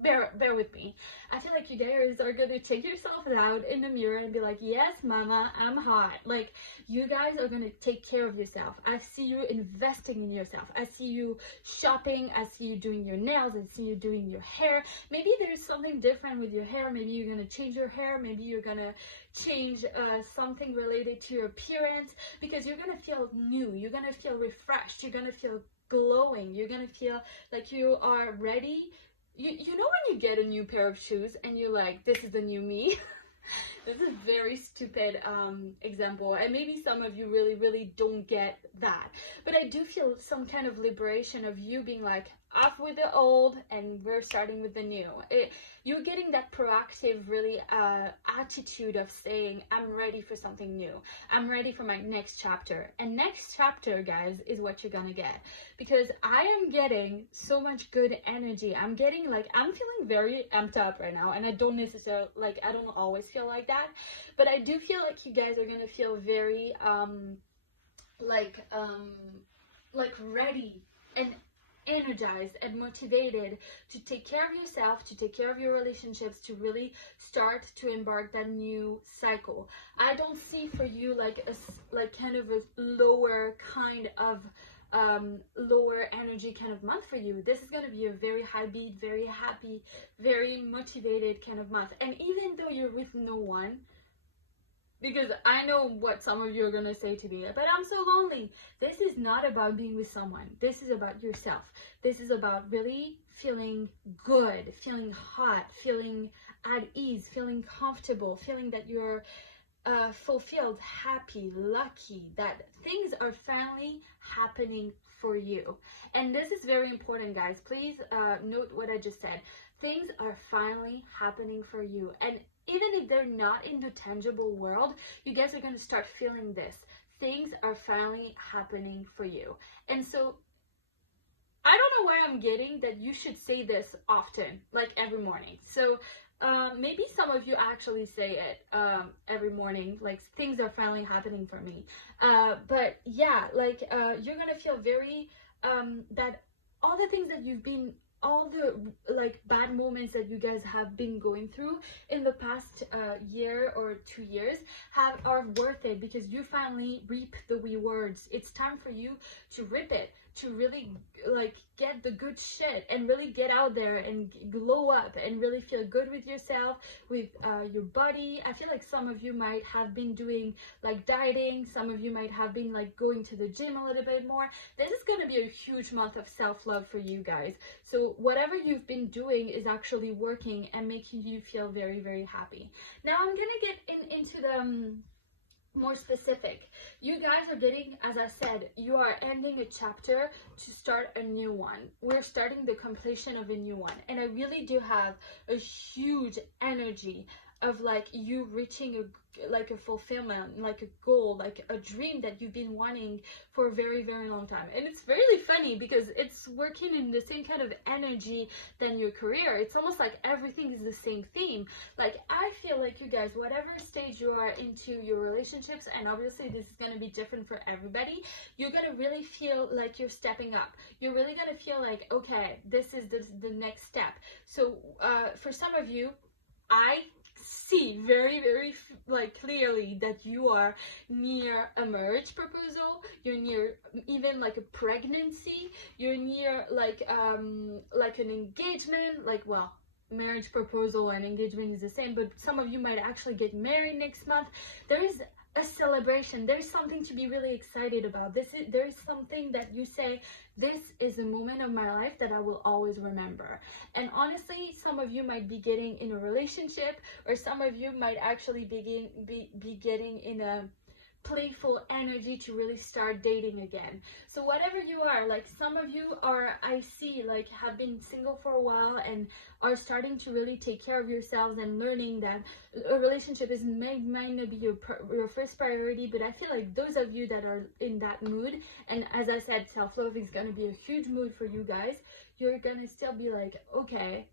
bear with me. I feel like you guys are gonna take yourself out in the mirror and be like, yes mama, I'm hot. Like, you guys are gonna take care of yourself. I see you investing in yourself. I see you shopping. I see you doing your nails. I see you doing your hair. Maybe there's something different with your hair. Maybe you're gonna change your hair. Maybe you're gonna change something related to your appearance, because you're gonna feel new. You're gonna feel refreshed. You're gonna feel glowing. You're gonna feel like you are ready. You know when you get a new pair of shoes and you're like, this is the new me? This is a very stupid example, and maybe some of you really don't get that. But I do feel some kind of liberation of you being like, off with the old and we're starting with the new. You're getting that proactive really attitude of saying, I'm ready for something new. I'm ready for my next chapter. And next chapter, guys, is what you're gonna get. Because I am getting so much good energy. I'm feeling very amped up right now, and I don't necessarily, like, I don't always feel like that, but I do feel like you guys are gonna feel very ready and energized and motivated to take care of yourself, to take care of your relationships, to really start to embark that new cycle. I don't see for you like kind of a lower energy kind of month for you. This is going to be a very high beat, very happy, very motivated kind of month. And even though you're with no one, because I know what some of you are going to say to me, but I'm so lonely. This is not about being with someone. This is about yourself. This is about really feeling good, feeling hot, feeling at ease, feeling comfortable, feeling that you're fulfilled, happy, lucky, that things are finally happening for you. And this is very important, guys. Please note what I just said. Things are finally happening for you. And even if they're not in the tangible world, you guys are going to start feeling this. Things are finally happening for you. And so I don't know where I'm getting that you should say this often, like every morning. So maybe some of you actually say it every morning, like, things are finally happening for me. But yeah, like, you're going to feel very, that all the things that you've been, all the like bad moments that you guys have been going through in the past year or 2 years are worth it, because you finally reap the rewards. It's time for you to rip it, to really like get the good shit and really get out there and glow up and really feel good with yourself, with your body. I feel like some of you might have been doing like dieting. Some of you might have been like going to the gym a little bit more. This is going to be a huge month of self-love for you guys. So whatever you've been doing is actually working and making you feel very happy. Now I'm gonna get into the more specific. You guys are getting, as I said, you are ending a chapter to start a new one. We're starting the completion of a new one, and I really do have a huge energy of like you reaching a fulfillment, like a goal, like a dream that you've been wanting for a very long time. And it's really funny because it's working in the same kind of energy than your career. It's almost like everything is the same theme. Like, I feel like you guys, whatever stage you are into your relationships, and obviously this is going to be different for everybody, you're going to really feel like you're stepping up. You're really going to feel like, okay, this is the next step. So for some of you, I see very like clearly that you are near a marriage proposal. You're near even like a pregnancy. You're near like an engagement. Like, well, marriage proposal and engagement is the same, but some of you might actually get married next month. There is a celebration. There's something to be really excited about. There is something that you say, this is a moment of my life that I will always remember. And honestly, some of you might be getting in a relationship, or some of you might actually be getting in a playful energy to really start dating again. So whatever you are, like, some of you are, I see, like, have been single for a while and are starting to really take care of yourselves and learning that a relationship might not be your first priority. But I feel like those of you that are in that mood, and as I said, self-love is going to be a huge mood for you guys, you're going to still be like, okay,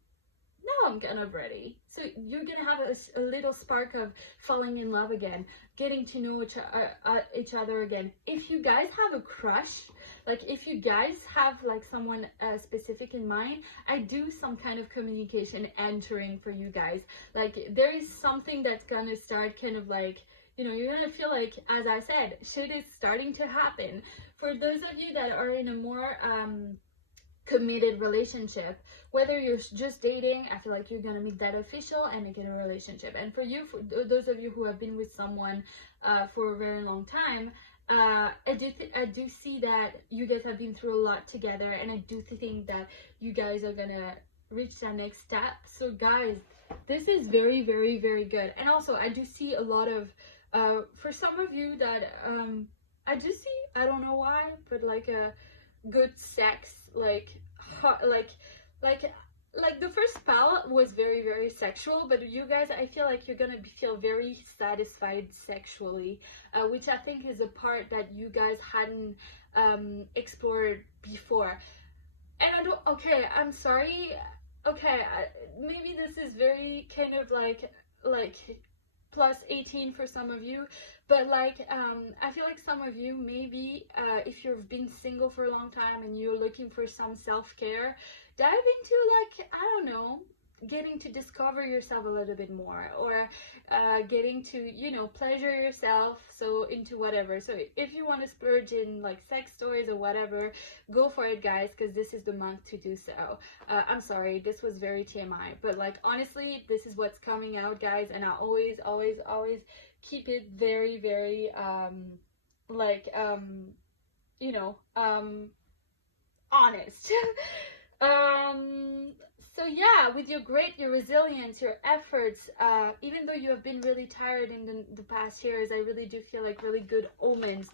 now I'm kind of ready. So you're gonna have a little spark of falling in love again, getting to know each other again. If you guys have a crush, like if you guys have like someone specific in mind, I do some kind of communication entering for you guys. Like there is something that's gonna start kind of like, you know, you're gonna feel like, as I said, shit is starting to happen. For those of you that are in a more committed relationship, whether you're just dating, I feel like you're gonna make that official and make it a relationship. And for you, for those of you who have been with someone for a very long time, I do see that you guys have been through a lot together, and I do think that you guys are gonna reach that next step. So guys, this is very, very, very good. And also I do see a lot of for some of you that I do see, I don't know why, but like a good sex, like hot, like the first spell was very, very sexual, but you guys, I feel like you're gonna feel very satisfied sexually, which I think is a part that you guys hadn't explored before. And I don't, okay, I'm sorry, okay, maybe this is very kind of like plus 18 for some of you, but like I feel like some of you, maybe if you've been single for a long time and you're looking for some self-care, dive into, like, I don't know, getting to discover yourself a little bit more, or getting to, you know, pleasure yourself, so into whatever. So if you want to splurge in like sex toys or whatever, go for it, guys, because this is the month to do so. I'm sorry, this was very TMI, but like honestly, this is what's coming out, guys, and I always keep it very, very you know, honest. So yeah, with your resilience, your efforts, even though you have been really tired in the past years, I really do feel like really good omens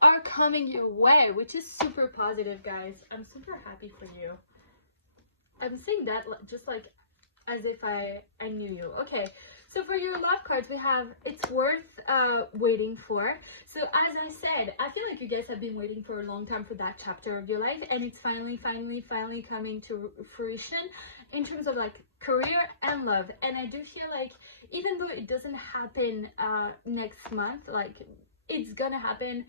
are coming your way, which is super positive, guys. I'm super happy for you. I'm saying that just like as if I knew you. Okay, so for your love cards, we have it's worth waiting for. So as I said, I feel like you guys have been waiting for a long time for that chapter of your life, and it's finally coming to fruition in terms of like career and love. And I do feel like even though it doesn't happen next month, like it's gonna happen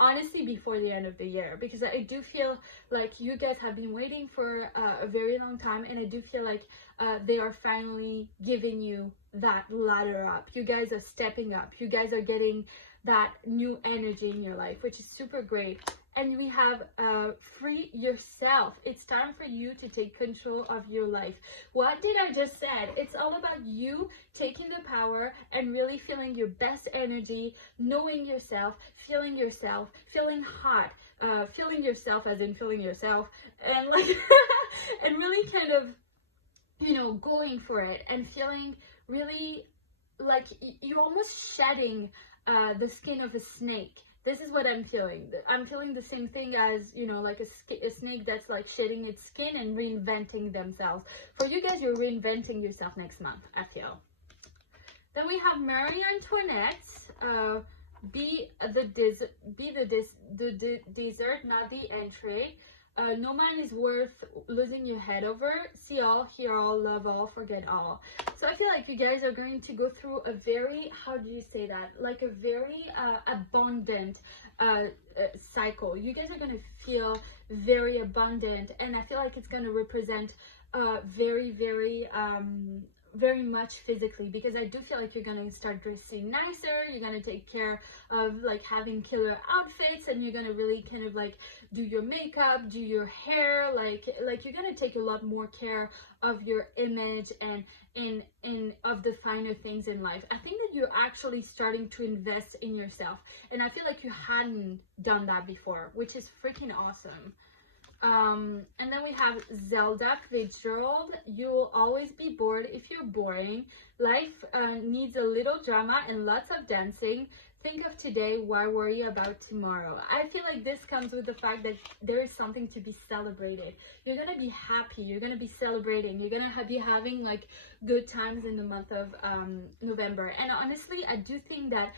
honestly before the end of the year, because I do feel like you guys have been waiting for a very long time, and I do feel like they are finally giving you that ladder up. You guys are stepping up, you guys are getting that new energy in your life, which is super great. And we have free yourself. It's time for you to take control of your life. What did I just said? It's all about you taking the power and really feeling your best energy, knowing yourself, feeling hot, feeling yourself as in feeling yourself, and like and really kind of, you know, going for it and feeling really like you're almost shedding the skin of a snake. This is what I'm feeling. I'm feeling the same thing as, you know, like a snake that's like shedding its skin and reinventing themselves. For you guys, you're reinventing yourself next month, I feel. Then we have Marie Antoinette. Be the dessert, not the entree. No man is worth losing your head over. See all, hear all, love all, forget all. So I feel like you guys are going to go through a very, how do you say that? Like a very abundant cycle. You guys are going to feel very abundant, and I feel like it's going to represent very, very much physically, because I do feel like you're gonna start dressing nicer, you're gonna take care of like having killer outfits, and you're gonna really kind of like do your makeup, do your hair, like you're gonna take a lot more care of your image and in of the finer things in life. I think that you're actually starting to invest in yourself, and I feel like you hadn't done that before, which is freaking awesome. And then we have Zelda Fitzgerald. You'll always be bored if you're boring. Life needs a little drama and lots of dancing. Think of today, why worry about tomorrow? I feel like this comes with the fact that there is something to be celebrated. You're gonna be happy, you're gonna be celebrating, you're gonna be having like good times in the month of November. And honestly, I do think that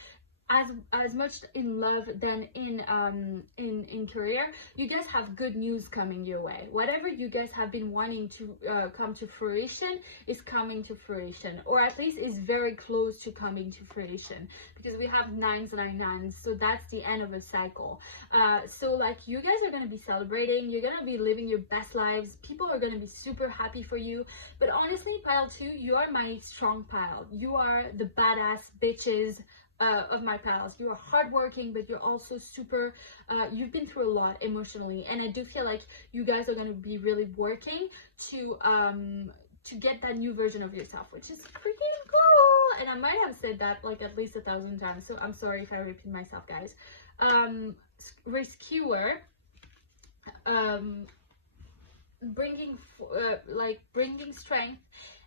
as much in love than in career. You guys have good news coming your way. Whatever you guys have been wanting to come to fruition is coming to fruition, or at least is very close to coming to fruition, because we have 999, so that's the end of a cycle. So like, you guys are going to be celebrating, you're going to be living your best lives, people are going to be super happy for you. But honestly, pile 2, you are my strong pile. You are the badass bitches of my pals. You are hardworking, but you're also super, you've been through a lot emotionally, and I do feel like you guys are going to be really working to get that new version of yourself, which is freaking cool. And I might have said that like at least 1,000 times, so I'm sorry if I repeat myself, guys. Rescuer, bringing strength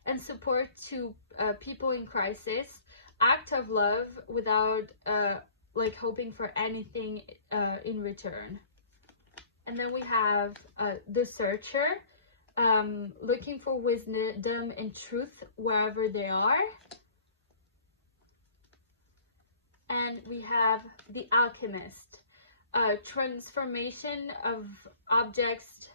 and support to people in crisis. Act of love without like hoping for anything in return. And then we have the searcher, looking for wisdom and truth wherever they are. And we have the alchemist, transformation of objects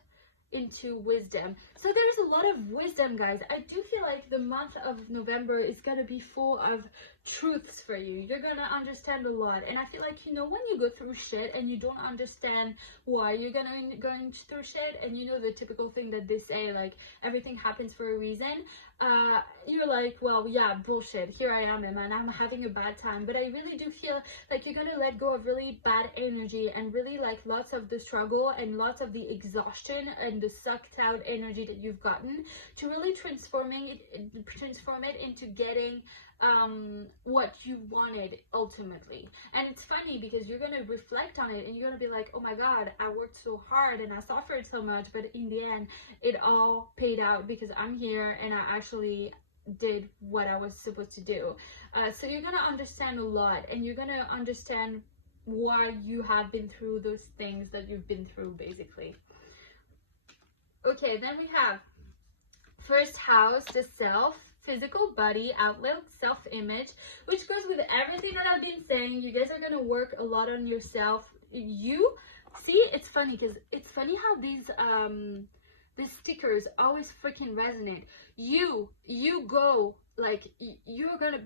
into wisdom. So there's a lot of wisdom, guys. I do feel like the month of November is gonna be full of truths for you. You're gonna understand a lot, and I feel like, you know, when you go through shit and you don't understand why you're going through shit, and you know the typical thing that they say, like everything happens for a reason, you're like, well, yeah, bullshit, here I am, and I'm having a bad time. But I really do feel like you're gonna let go of really bad energy, and really like lots of the struggle and lots of the exhaustion and the sucked out energy that you've gotten, to really transform it into getting what you wanted ultimately. And it's funny because you're gonna reflect on it and you're gonna be like, oh my god, I worked so hard and I suffered so much, but in the end it all paid out because I'm here and I actually did what I was supposed to do. So you're gonna understand a lot, and you're gonna understand why you have been through those things that you've been through, basically. Okay, then we have first house, the self, physical body, outlook, self-image, which goes with everything that I've been saying. You guys are going to work a lot on yourself. You see, it's funny because it's funny how these stickers always freaking resonate. You go, like, you're gonna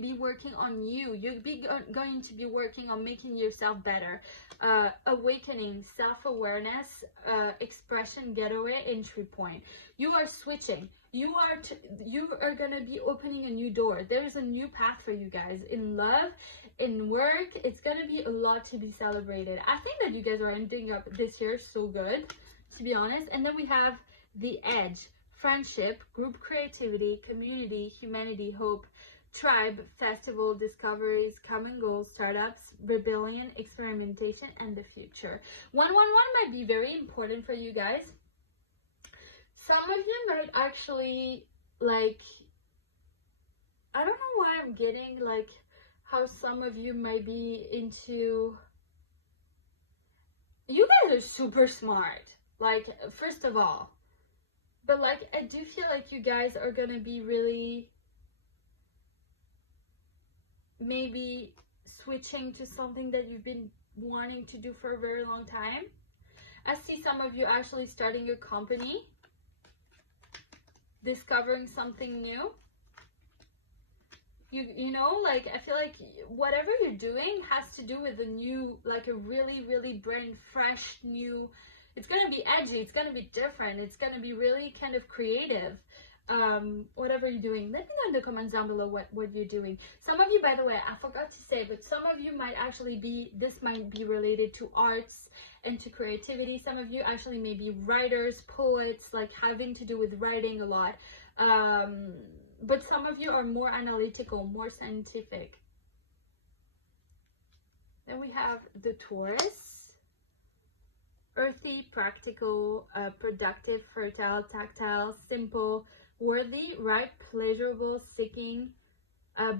be working on you. You'll be going to be working on making yourself better. Awakening, self-awareness, expression, getaway, entry point. You are switching. You are gonna be opening a new door. There's a new path for you guys in love, in work. It's gonna be a lot to be celebrated. I think that you guys are ending up this year so good, to be honest. And then we have the edge, friendship, group creativity, community, humanity, hope, tribe, festival, discoveries, common goals, startups, rebellion, experimentation, and the future. 111 might be very important for you guys. Some of you might actually, like, I don't know why I'm getting, like, how some of you might be into, you guys are super smart, like, first of all. But, like, I do feel like you guys are gonna be really maybe switching to something that you've been wanting to do for a very long time. I see some of you actually starting a company, discovering something new. You know, like, I feel like whatever you're doing has to do with a new, like a really, really brand fresh new. It's gonna be edgy, it's gonna be different, it's gonna be really kind of creative. Whatever you're doing, let me know in the comments down below what you're doing. Some of you, by the way, I forgot to say, but some of you might actually be, this might be related to arts and to creativity. Some of you actually may be writers, poets, like having to do with writing a lot. But some of you are more analytical, more scientific. Then we have the Taurus, earthy, practical, productive, fertile, tactile, simple, worthy, right, pleasurable, seeking,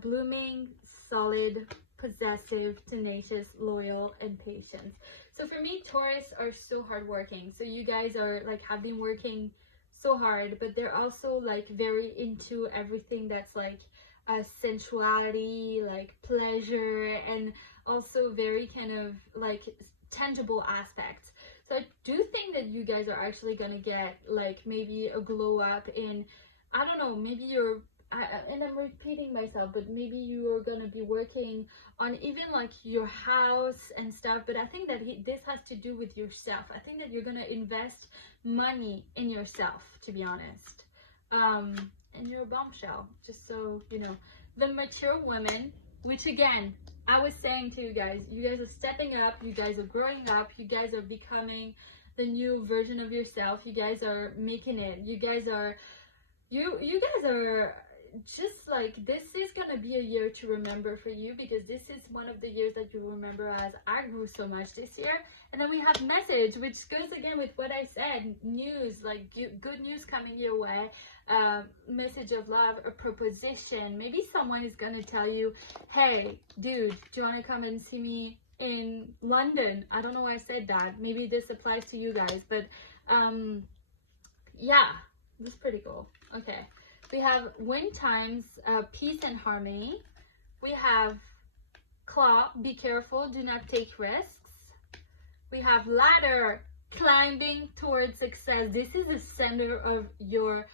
blooming, solid, possessive, tenacious, loyal, and patient. So for me, Taurus are so hardworking. So you guys are like, have been working so hard, but they're also like very into everything that's like sensuality, like pleasure, and also very kind of like tangible aspects. So I do think that you guys are actually gonna get like maybe a glow up in, I don't know, maybe you're, and I'm repeating myself, but maybe you are gonna be working on even like your house and stuff. But I think that this has to do with yourself. I think that you're gonna invest money in yourself, to be honest. And you're a bombshell, just so you know. The mature woman, which again, I was saying to you guys are stepping up, you guys are growing up, you guys are becoming the new version of yourself, you guys are making it, you guys are just like, this is gonna be a year to remember for you, because this is one of the years that you remember as I grew so much this year. And then we have message, which goes again with what I said, news, like good news coming your way, message of love, a proposition. Maybe someone is gonna tell you, hey dude, do you want to come and see me in London? I don't know why I said that, maybe this applies to you guys, but yeah, this is pretty cool. Okay, we have wind times, peace and harmony. We have claw, be careful, do not take risks. We have ladder, climbing towards success. This is the center of your,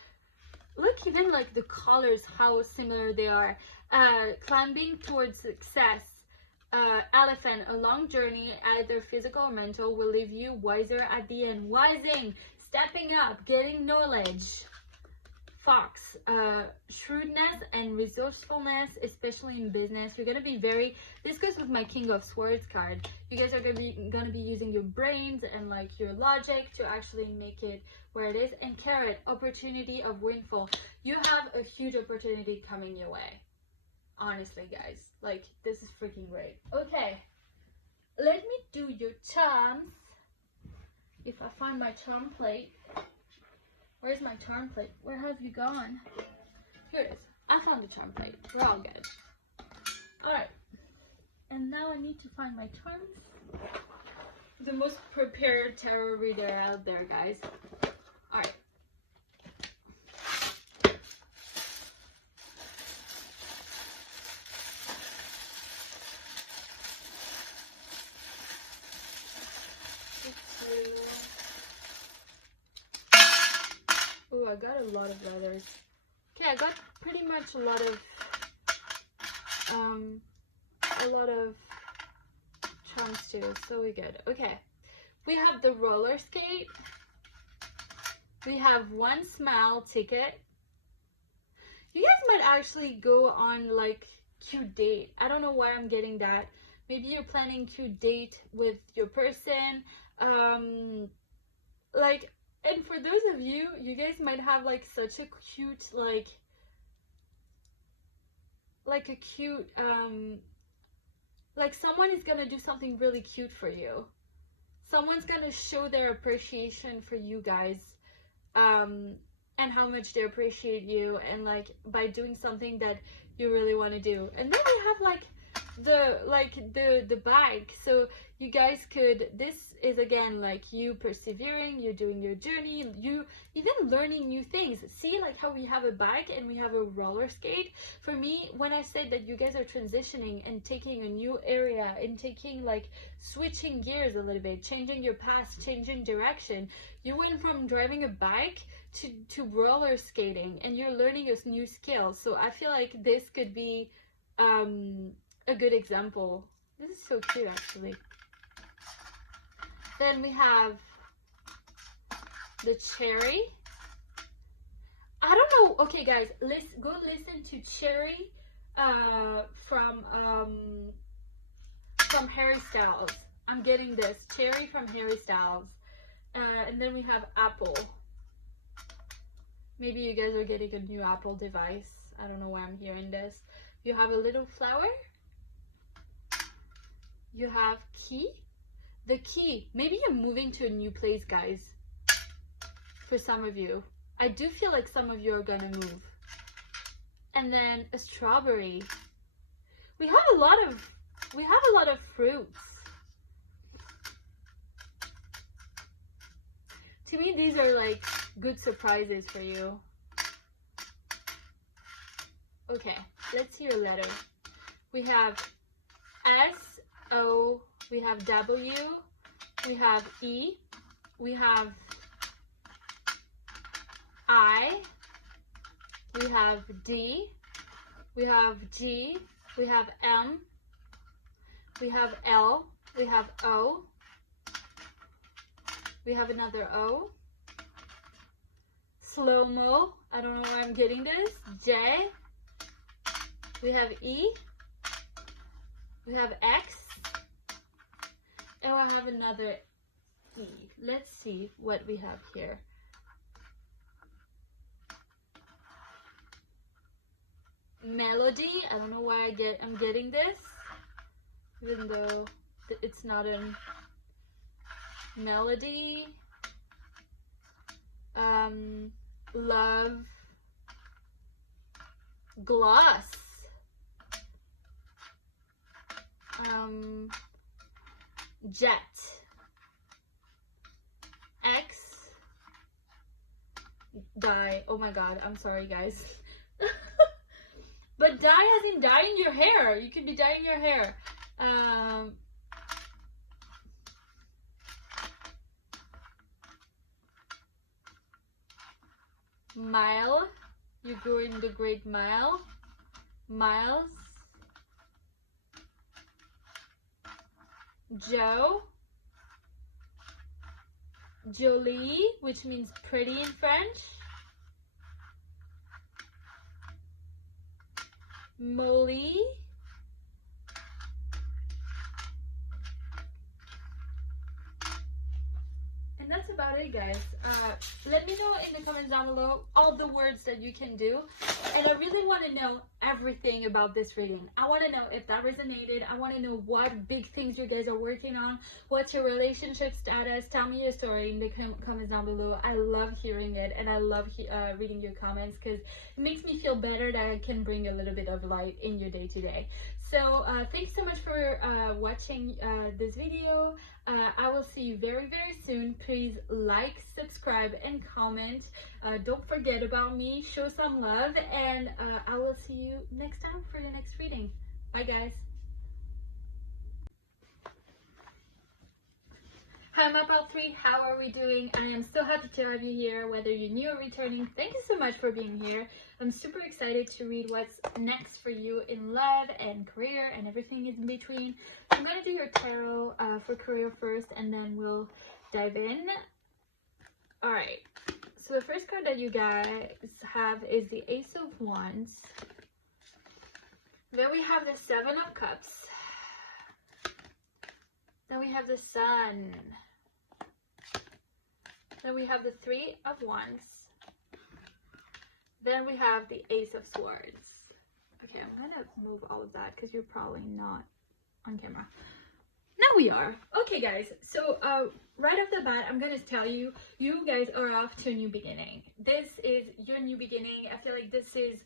look, even like the colors, how similar they are. Climbing towards success. Elephant, a long journey, either physical or mental, will leave you wiser at the end. Wising, stepping up, getting knowledge. Fox, shrewdness and resourcefulness, especially in business. You're gonna be very, this goes with my King of Swords card. You guys are gonna be using your brains and like your logic to actually make it where it is. And Carrot, opportunity of windfall. You have a huge opportunity coming your way. Honestly, guys, like, this is freaking great. Okay, let me do your charms. If I find my charm plate. Where's my charm plate? Where have you gone? Here it is. I found the charm plate. We're all good. Alright. And now I need to find my charms. The most prepared tarot reader out there, guys. Alright. Oh, I got a lot of letters. Okay, I got pretty much a lot of charms too, so we good. Okay, we have the roller skate. We have one smile ticket. You guys might actually go on like cute date. I don't know why I'm getting that. Maybe you're planning cute date with your person. Like, and for those of you, you guys might have like such a cute, like a cute, like someone is gonna do something really cute for you. Someone's gonna show their appreciation for you guys, and how much they appreciate you, and like by doing something that you really want to do. And then we have like the bike, so you guys could, this is again like you persevering, you're doing your journey, you even learning new things. See, like how we have a bike and we have a roller skate. For me, when I said that you guys are transitioning and taking a new area and taking like switching gears a little bit, changing your path, changing direction, you went from driving a bike to roller skating, and you're learning a new skill. So I feel like this could be a good example. This is so cute, actually. Then we have the cherry. I don't know. Okay, guys, let's go listen to Cherry from Harry Styles. I'm getting this. Cherry from Harry Styles. And then we have Apple. Maybe you guys are getting a new Apple device. I don't know why I'm hearing this. You have a little flower. You have key. The key. Maybe you're moving to a new place, guys. For some of you. I do feel like some of you are gonna move. And then a strawberry. We have a lot of fruits. To me, these are like good surprises for you. Okay, let's see your letter. We have S, O, we have W, we have E, we have I, we have D, we have G, we have M, we have L, we have O, we have another O, slow-mo, I don't know where I'm getting this, J, we have E, we have X, and I have another E. Let's see what we have here. Melody, I don't know why I'm getting this, even though it's not a melody. Love, gloss, jet, X, dye. Oh my god, I'm sorry guys. But dye as in dyeing your hair. You could be dyeing your hair. Mile, you're going the great mile. Miles. Joe. Jolie, which means pretty in French. Molly. And that's about it, guys. Let me know in the comments down below all the words that you can do. And I really want to know everything about this reading. I want to know if that resonated. I want to know what big things you guys are working on. What's your relationship status? Tell me your story in the comments down below. I love hearing it, and I love reading your comments because it makes me feel better that I can bring a little bit of light in your day-to-day. So thanks so much for watching this video. I will see you very, very soon. Please like, subscribe, and comment. Don't forget about me. Show some love, and I will see you next time for the next reading. Bye, guys. Hi, Mapal 3. How are we doing? I am so happy to have you here, whether you're new or returning. Thank you so much for being here. I'm super excited to read what's next for you in love and career and everything in between. So I'm going to do your tarot for career first, and then we'll dive in. All right. So the first card that you guys have is the Ace of Wands. Then we have the Seven of Cups. Then we have the Sun. Then we have the Three of Wands. Then we have the Ace of Swords. Okay, I'm gonna move all of that because you're probably not on camera. Now we are. Okay, guys. So right off the bat, I'm gonna tell you, you guys are off to a new beginning. This is your new beginning. I feel like this is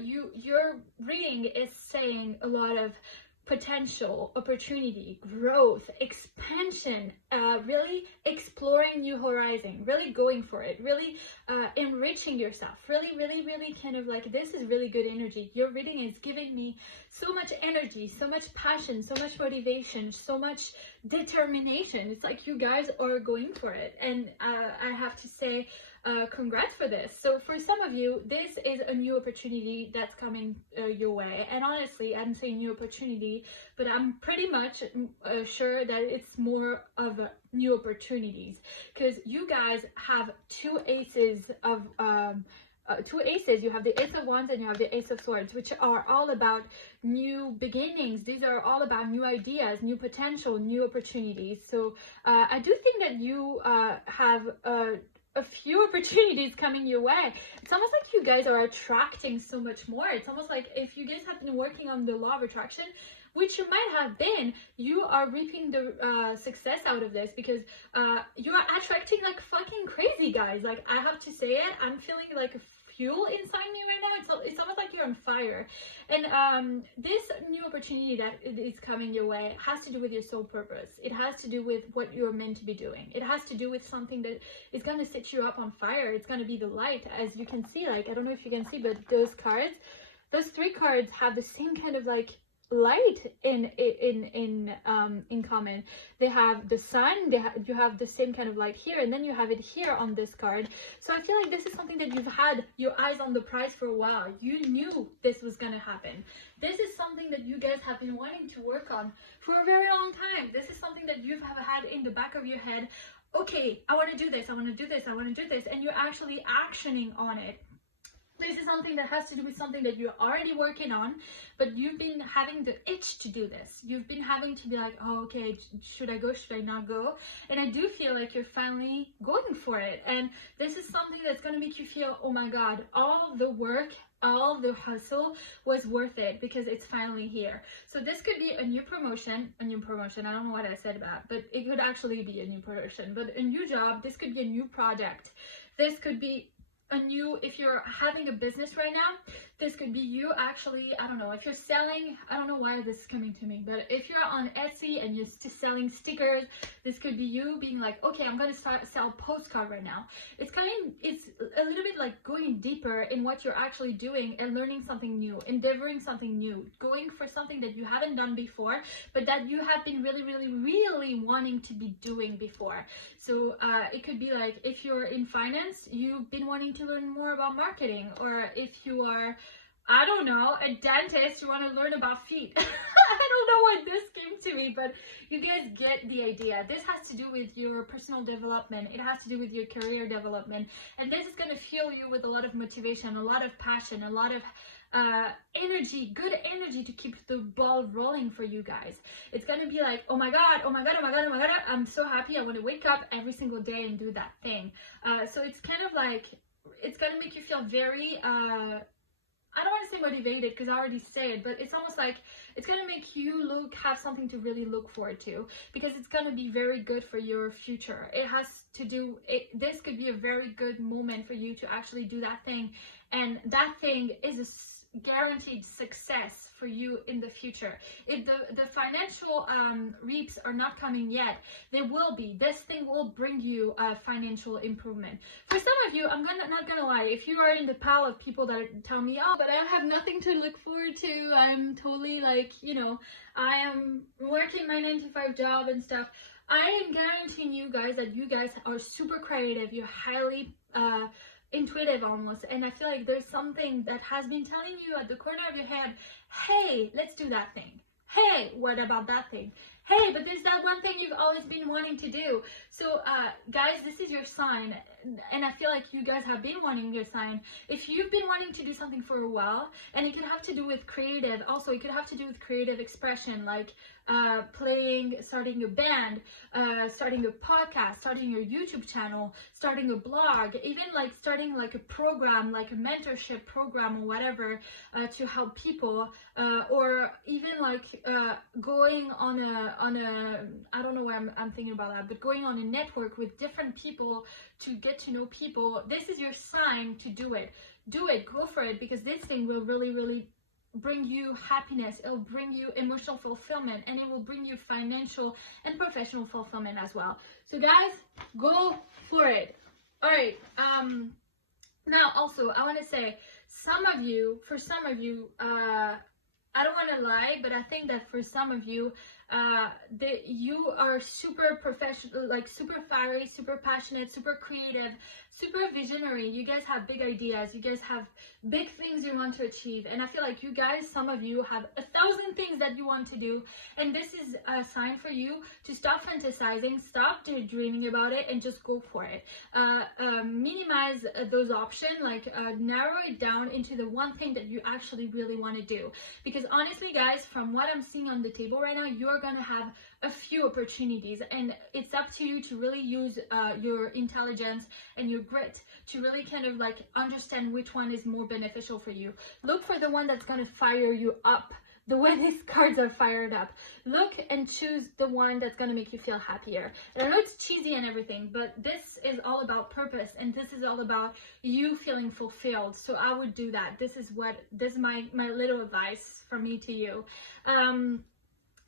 your reading is saying a lot of potential, opportunity, growth, expansion, really exploring new horizon, really going for it, really enriching yourself, really kind of like, this is really good energy. Your reading is giving me so much energy, so much passion, so much motivation, so much determination. It's like you guys are going for it, and I have to say congrats for this. So for some of you, this is a new opportunity that's coming your way, and honestly, I'm saying new opportunity, but I'm pretty much sure that it's more of a new opportunities, because you guys have two aces. You have the Ace of Wands and you have the Ace of Swords, which are all about new beginnings. These are all about new ideas, new potential, new opportunities. So I do think that you have a few opportunities coming your way. It's almost like you guys are attracting so much more. It's almost like if you guys have been working on the law of attraction, which you might have been, you are reaping the success out of this, because you are attracting like fucking crazy, guys. Like, I have to say it, I'm feeling like a fuel inside me right now. It's almost like you're on fire. And this new opportunity that is coming your way has to do with your soul purpose. It has to do with what you're meant to be doing. It has to do with something that is going to set you up on fire. It's going to be the light, as you can see. Like, I don't know if you can see, but those cards, those three cards have the same kind of like light in common. They have the sun, you have the same kind of light here, and then you have it here on this card. So I feel like this is something that you've had your eyes on the prize for a while. You knew this was gonna happen. This is something that you guys have been wanting to work on for a very long time. This is something that you've had in the back of your head. Okay, I want to do this, I want to do this, I want to do this, and you're actually actioning on it. This is something that has to do with something that you're already working on, but you've been having the itch to do this. You've been having to be like, oh, okay, should I go, should I not go? And I do feel like you're finally going for it. And this is something that's going to make you feel, oh my God, all the work, all the hustle was worth it because it's finally here. So this could be a new promotion, I don't know what I said about, but it could actually be a new promotion, but a new job. This could be a new project. This could be a new, if you're having a business right now, this could be you actually, I don't know, if you're selling, I don't know why this is coming to me, but if you're on Etsy and you're selling stickers, this could be you being like, okay, I'm going to start sell postcard right now. It's a little bit like going deeper in what you're actually doing and learning something new, endeavoring something new, going for something that you haven't done before, but that you have been really, really, really wanting to be doing before. So it could be like, if you're in finance, you've been wanting to learn more about marketing, or if you are, I don't know, a dentist, you want to learn about feet. I don't know why this came to me, but you guys get the idea. This has to do with your personal development. It has to do with your career development. And this is going to fuel you with a lot of motivation, a lot of passion, a lot of energy, good energy to keep the ball rolling for you guys. It's going to be like, oh my God, oh my God, oh my God, oh my God. I'm so happy. I want to wake up every single day and do that thing. So it's kind of like, it's going to make you feel very, I don't want to say motivated because I already said, but it's almost like it's going to make you have something to really look forward to, because it's going to be very good for your future. It has to do, this could be a very good moment for you to actually do that thing. And that thing is a guaranteed success for you in the future. If the financial reaps are not coming yet, they will be. This thing will bring you financial improvement. For some of you, I'm not gonna lie, if you are in the pile of people that tell me, oh, but I have nothing to look forward to, I'm totally like, you know, I am working my 9-to-5 job and stuff, I am guaranteeing you guys that you guys are super creative, you're highly intuitive almost, and I feel like there's something that has been telling you at the corner of your head, hey, let's do that thing. Hey, what about that thing? Hey, but there's that one thing you've always been wanting to do. So guys, this is your sign, and I feel like you guys have been wanting your sign. If you've been wanting to do something for a while, and it could have to do with creative, also it could have to do with creative expression, like playing, starting a band, starting a podcast, starting your YouTube channel, starting a blog, even like starting like a program, like a mentorship program or whatever, to help people, or even like going on a I don't know why I'm thinking about that, but going on a network with different people to get to know people. This is your sign to do it. Do it, go for it, because this thing will really, really bring you happiness. It'll bring you emotional fulfillment, and it will bring you financial and professional fulfillment as well. So guys, go for it. All right, now also I want to say, for some of you, I don't want to lie, but I think that for some of you, you are super professional, like super fiery, super passionate, super creative, super visionary. You guys have big ideas. You guys have big things you want to achieve. And I feel like you guys, some of you have 1,000 things that you want to do. And this is a sign for you to stop fantasizing, stop dreaming about it, and just go for it. Minimize those options, like narrow it down into the one thing that you actually really want to do. Because honestly, guys, from what I'm seeing on the table right now, you're going to have a few opportunities, and it's up to you to really use your intelligence and your grit to really kind of like understand which one is more beneficial for you. Look for the one that's going to fire you up the way these cards are fired up. Look and choose the one that's going to make you feel happier. And I know it's cheesy and everything, but this is all about purpose, and this is all about you feeling fulfilled. So I would do that. This is my little advice from me to you.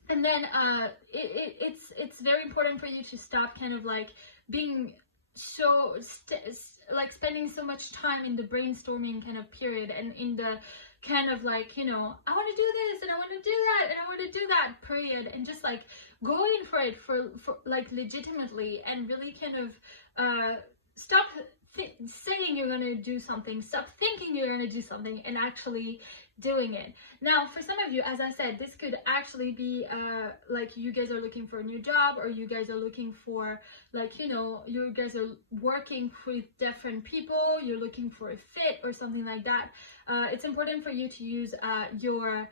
And then it's very important for you to stop kind of like being so like spending so much time in the brainstorming kind of period and in the kind of like, you know, I want to do this and I want to do that and I want to do that, period, and just like going for it for like legitimately, and really kind of stop saying you're going to do something, stop thinking you're going to do something, and actually doing it. Now, for some of you, as I said, this could actually be like you guys are looking for a new job, or you guys are looking for, like, you know, you guys are working with different people, you're looking for a fit or something like that. It's important for you to use your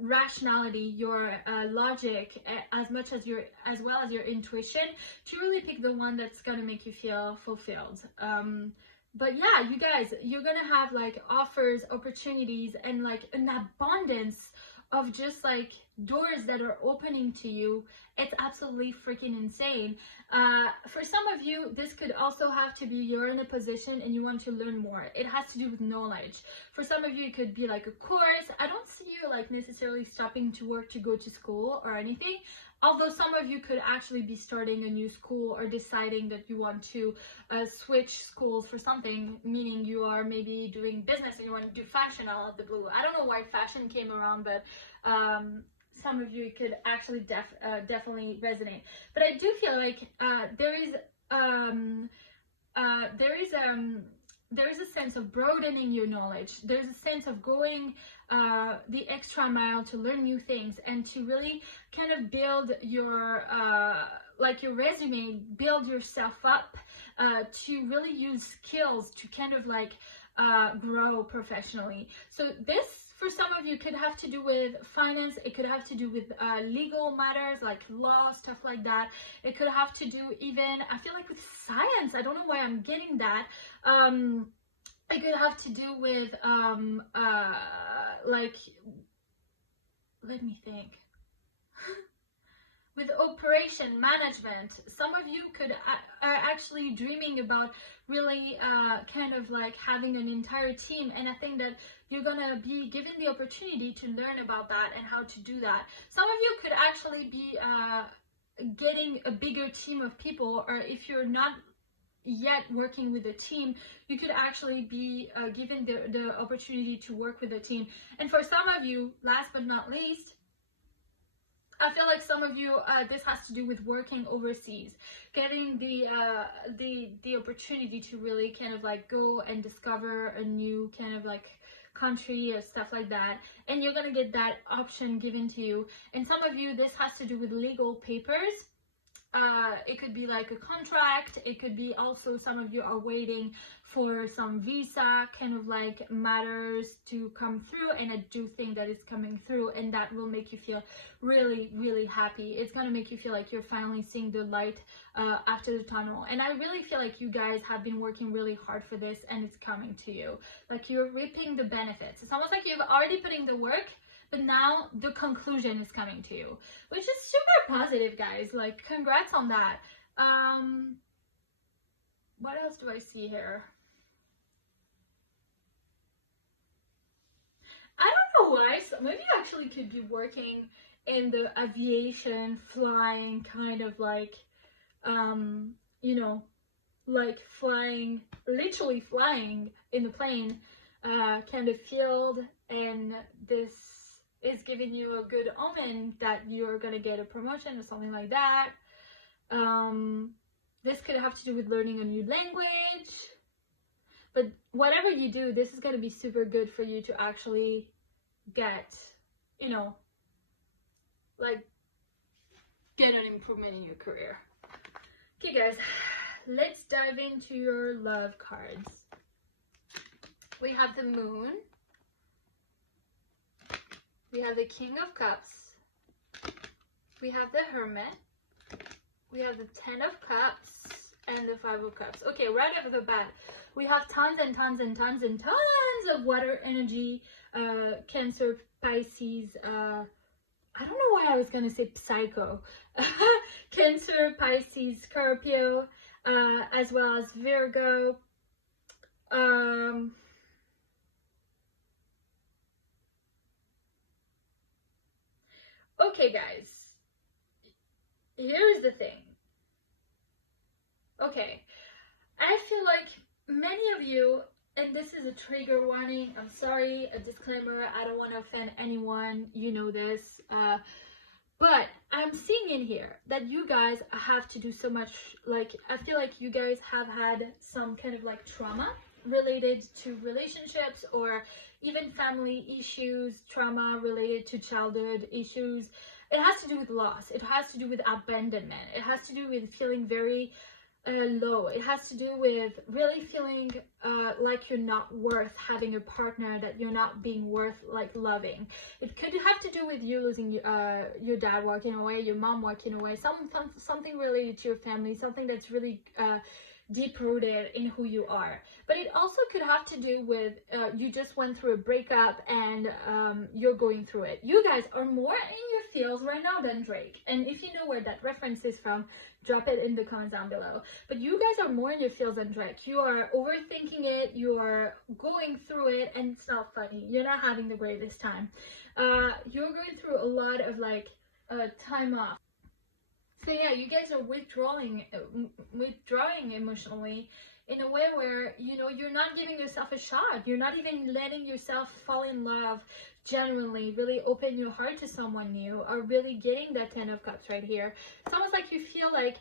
rationality, your logic, as well as your intuition, to really pick the one that's gonna make you feel fulfilled. But yeah, you guys, you're gonna have like offers, opportunities, and like an abundance of just like doors that are opening to you. It's absolutely freaking insane. For some of you, this could also have to be you're in a position and you want to learn more. It has to do with knowledge. For some of you, it could be like a course. I don't see you like necessarily stopping to work to go to school or anything. Although some of you could actually be starting a new school or deciding that you want to switch schools for something, meaning you are maybe doing business and you want to do fashion out of the blue. I don't know why fashion came around, but some of you could actually definitely resonate. But I do feel like there is a sense of broadening your knowledge. There's a sense of going the extra mile to learn new things and to really kind of build your like your resume, build yourself up, to really use skills to kind of like grow professionally. So this, for some of you, could have to do with finance. It could have to do with legal matters like law, stuff like that. It could have to do even, I feel like, with science. I don't know why I'm getting that. It could have to do with like, let me think. With operation management. Some of you are actually dreaming about really kind of like having an entire team, and I think that you're gonna be given the opportunity to learn about that and how to do that. Some of you could actually be getting a bigger team of people, or if you're not yet working with a team, you could actually be given the opportunity to work with a team. And for some of you, last but not least, I feel like some of you, this has to do with working overseas, getting the opportunity to really kind of like go and discover a new kind of like country or stuff like that, and you're gonna get that option given to you. And some of you, this has to do with legal papers. It could be like a contract. It could be also some of you are waiting for some visa kind of like matters to come through, and I do think that it's coming through, and that will make you feel really, really happy. It's gonna make you feel like you're finally seeing the light after the tunnel. And I really feel like you guys have been working really hard for this, and it's coming to you. Like, you're reaping the benefits. It's almost like you've already put in the work, but now the conclusion is coming to you, which is super positive, guys. Like, congrats on that. What else do I see here? I don't know why. So maybe you actually could be working in the aviation, flying, kind of like, you know, like flying, literally flying in the plane kind of field, and this is giving you a good omen that you're gonna get a promotion or something like that. This could have to do with learning a new language, but whatever you do, this is gonna be super good for you to actually get, you know, like, get an improvement in your career. Okay, guys, let's dive into your love cards. We have the Moon. We have the King of Cups. We have the Hermit. We have the 10 of Cups and the 5 of Cups. Okay, right off the bat, we have tons and tons and tons and tons of water energy. Cancer, Pisces, I don't know why I was gonna say Psycho. Cancer, Pisces, Scorpio, as well as Virgo. Okay, guys, here's the thing. Okay, I feel like many of you and this is a trigger warning. I'm sorry, a disclaimer. I don't want to offend anyone. You know this. But I'm seeing in here that you guys have to do so much. Like, I feel like you guys have had some kind of like trauma related to relationships, or even family issues, trauma related to childhood issues. It has to do with loss. It has to do with abandonment. It has to do with feeling very low. It has to do with really feeling like you're not worth having a partner, that you're not being worth like loving. It could have to do with you losing your dad walking away, your mom walking away, something related to your family, something that's really deep rooted in who you are. But it also could have to do with you just went through a breakup and you're going through it. You guys are more in your feels right now than Drake, and if you know where that reference is from, drop it in the comments down below. But you guys are more in your feels than Drake. You are overthinking it, you are going through it, and it's not funny. You're not having the greatest time. You're going through a lot of like time off. So yeah, you guys are withdrawing emotionally in a way where, you know, you're not giving yourself a shot. You're not even letting yourself fall in love genuinely, really open your heart to someone new, or really getting that 10 of Cups right here. It's almost like you feel like,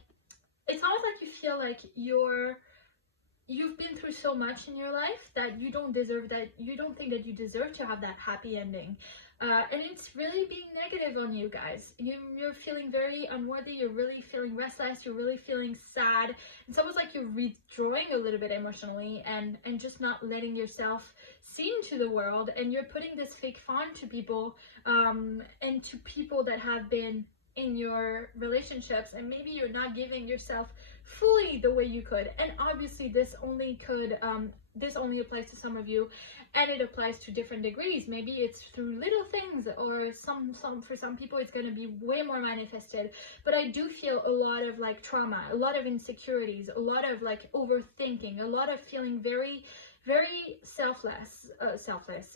you've been through so much in your life that you don't deserve that. You don't think that you deserve to have that happy ending. And it's really being negative on you guys. You're feeling very unworthy. You're really feeling restless. You're really feeling sad. It's almost like you're withdrawing a little bit emotionally and just not letting yourself see into the world. And you're putting this fake fawn to people, and to people that have been in your relationships, and maybe you're not giving yourself fully the way you could. And obviously this only applies to some of you, and it applies to different degrees. Maybe it's through little things, or for some people it's going to be way more manifested. But I do feel a lot of like trauma, a lot of insecurities, a lot of like overthinking, a lot of feeling very selfless,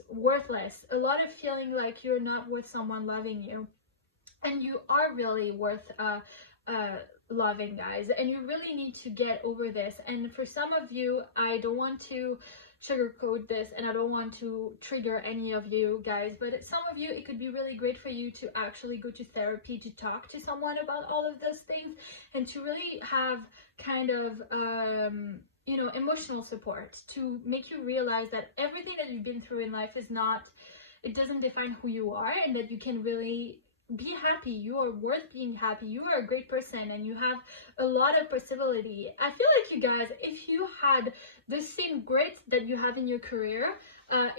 worthless, a lot of feeling like you're not worth someone loving you. And you are really worth loving, guys, and you really need to get over this. And for some of you, I don't want to sugarcoat this, and I don't want to trigger any of you guys, but some of you, it could be really great for you to actually go to therapy, to talk to someone about all of those things, and to really have kind of you know, emotional support to make you realize that everything that you've been through in life it doesn't define who you are, and that you can really be happy. You are worth being happy. You are a great person, and you have a lot of possibility. I feel like you guys, if you had the same grit that you have in your career,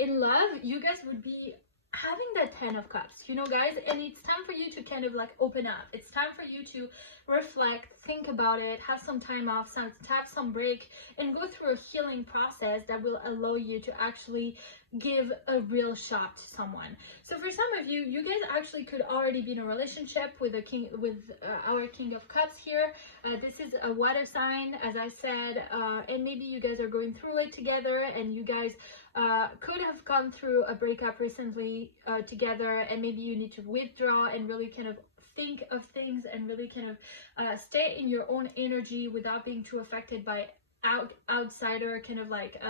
in love, you guys would be having that 10 of Cups, you know, guys. And it's time for you to kind of like open up. It's time for you to reflect, think about it, have some time off, have some break, and go through a healing process that will allow you to actually give a real shot to someone. So for some of you, you guys actually could already be in a relationship with our King of Cups here. This is a water sign, as I said, and maybe you guys are going through it together, and you guys could have gone through a breakup recently together, and maybe you need to withdraw and really kind of think of things, and really kind of stay in your own energy without being too affected by outsider kind of like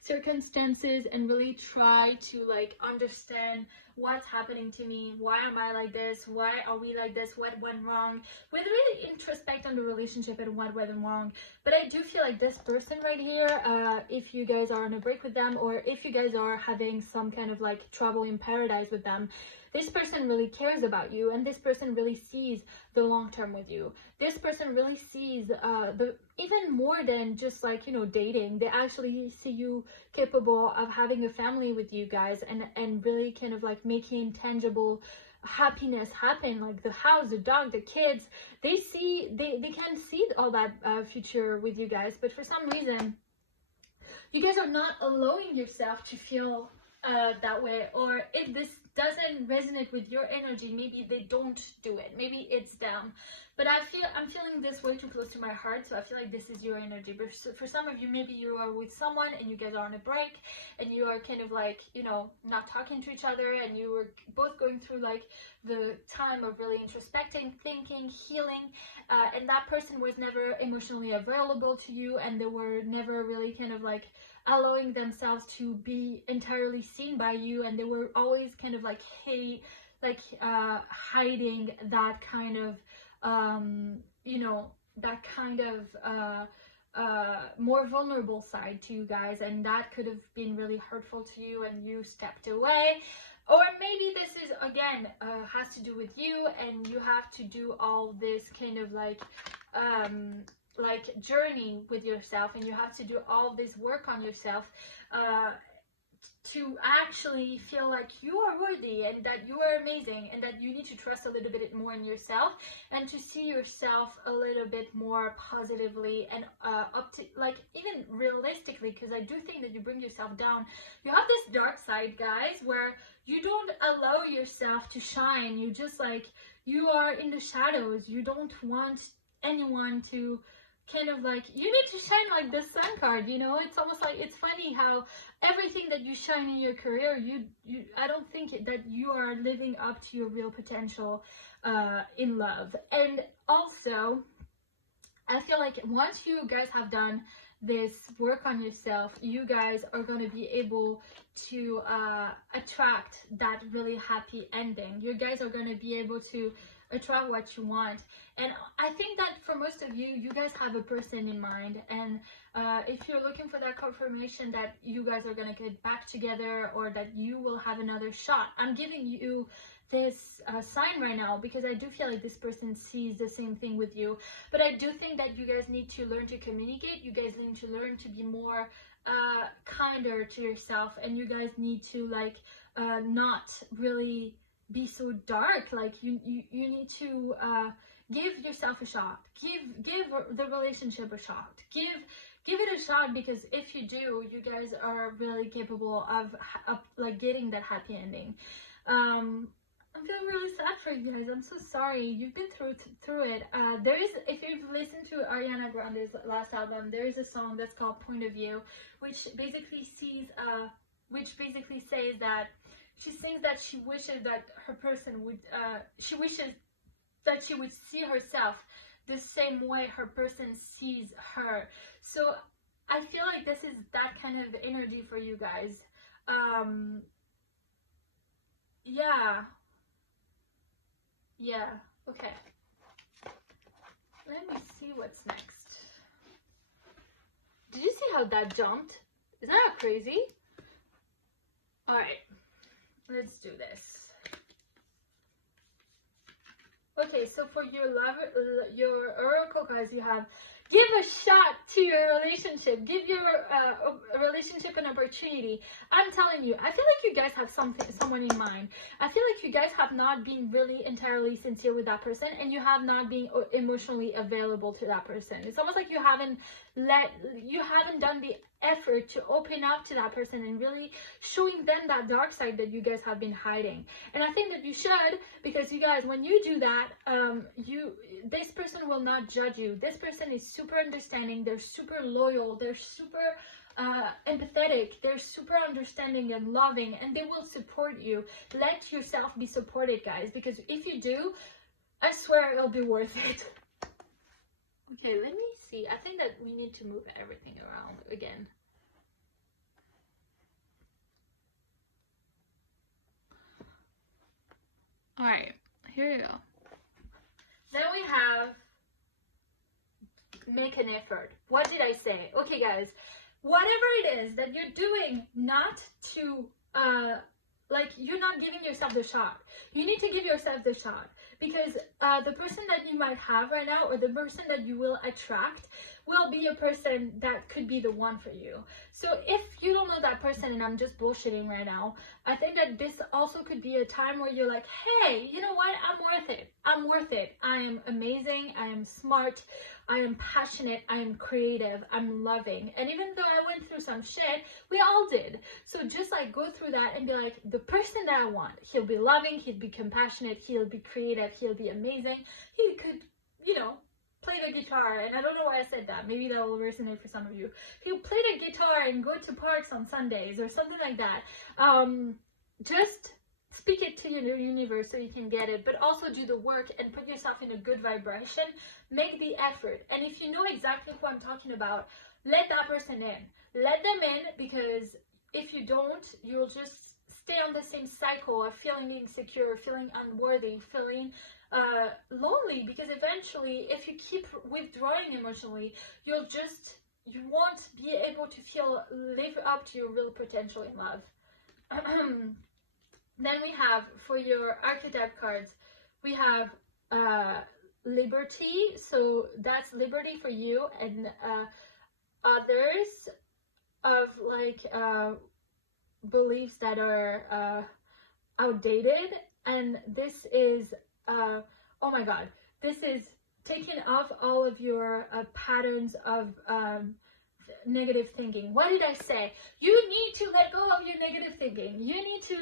circumstances, and really try to like understand what's happening to me, why am I like this, why are we like this, what went wrong, with really introspect on the relationship and what went wrong. But I do feel like this person right here, if you guys are on a break with them, or if you guys are having some kind of like trouble in paradise with them, this person really cares about you, and this person really sees the long term with you. This person really sees even more than just like, you know, dating. They actually see you capable of having a family with you guys, and really kind of like making tangible happiness happen, like the house, the dog, the kids. They can see all that future with you guys, but for some reason you guys are not allowing yourself to feel that way. Or if this doesn't resonate with your energy, maybe they don't do it, maybe it's them. But I'm feeling this way too close to my heart, so I feel like this is your energy. But for some of you, maybe you are with someone and you guys are on a break, and you are kind of like, you know, not talking to each other, and you were both going through like the time of really introspecting, thinking, healing, and that person was never emotionally available to you, and they were never really kind of like allowing themselves to be entirely seen by you, and they were always kind of like hiding that kind of you know, that kind of more vulnerable side to you guys, and that could have been really hurtful to you and you stepped away. Or maybe this is again has to do with you, and you have to do all this kind of like journey with yourself, and you have to do all this work on yourself to actually feel like you are worthy and that you are amazing, and that you need to trust a little bit more in yourself and to see yourself a little bit more positively and up to like even realistically, because I do think that you bring yourself down. You have this dark side, guys, where you don't allow yourself to shine. You just like, you are in the shadows. You don't want anyone to kind of like, you need to shine like the sun card, you know. It's almost like, it's funny how everything that you shine in your career, you I don't think that you are living up to your real potential in love. And also I feel like once you guys have done this work on yourself, you guys are going to be able to attract that really happy ending. You guys are going to be able to attract what you want. And I think that for most of you, you guys have a person in mind, and if you're looking for that confirmation that you guys are going to get back together, or that you will have another shot, I'm giving you this sign right now because I do feel like this person sees the same thing with you. But I do think that you guys need to learn to communicate. You guys need to learn to be more kinder to yourself, and you guys need to like not really be so dark. Like you need to give yourself a shot. Give the relationship a shot. Give it a shot, because if you do, you guys are really capable of like getting that happy ending. I'm feeling really sad for you guys. I'm so sorry. You've been through it. There is, if you've listened to Ariana Grande's last album, there is a song that's called Point of View, which basically says that she sings that she wishes that her person would, she wishes that she would see herself the same way her person sees her. So I feel like this is that kind of energy for you guys. Yeah, okay. Let me see what's next. Did you see how that jumped? Isn't that crazy? Alright, let's do this. Okay, so for your oracle cards, you have give a shot to your relationship. Give your relationship an opportunity. I'm telling you, I feel like you guys have someone in mind. I feel like you guys have not been really entirely sincere with that person, and you have not been emotionally available to that person. It's almost like you haven't done the effort to open up to that person and really showing them that dark side that you guys have been hiding. And I think that you should, because you guys, when you do that, this person will not judge you. This person is super understanding. They're super loyal. They're super empathetic. They're super understanding and loving, and they will support you. Let yourself be supported, guys, because if you do, I swear it'll be worth it. Okay, let me see. I think that we need to move everything around again. Alright, here you go. Then we have make an effort. What did I say? Okay, guys, whatever it is that you're doing not to, like, you're not giving yourself the shot. You need to give yourself the shot, because the person that you might have right now, or the person that you will attract, will be a person that could be the one for you. So if you don't know that person, and I'm just bullshitting right now, I think that this also could be a time where you're like, hey, you know what? I'm worth it. I'm worth it. I am amazing. I am smart. I am passionate. I am creative. I'm loving. And even though I went through some shit, we all did. So just like go through that and be like, the person that I want, he'll be loving, he'll be compassionate, he'll be creative, he'll be amazing. He could, you know, play the guitar, and I don't know why I said that. Maybe that will resonate for some of you. He'll play the guitar and go to parks on Sundays or something like that. Just speak it to your universe so you can get it, but also do the work and put yourself in a good vibration. Make the effort. And if you know exactly who I'm talking about, let that person in. Let them in, because if you don't, you'll just stay on the same cycle of feeling insecure, feeling unworthy, feeling lonely, because eventually if you keep withdrawing emotionally, you won't be able to live up to your real potential in love. Then we have, for your archetype cards, we have liberty. So that's liberty for you and others of like beliefs that are outdated. And this is oh my god, this is taking off all of your patterns of negative thinking. What did I say? You need to let go of your negative thinking. You need to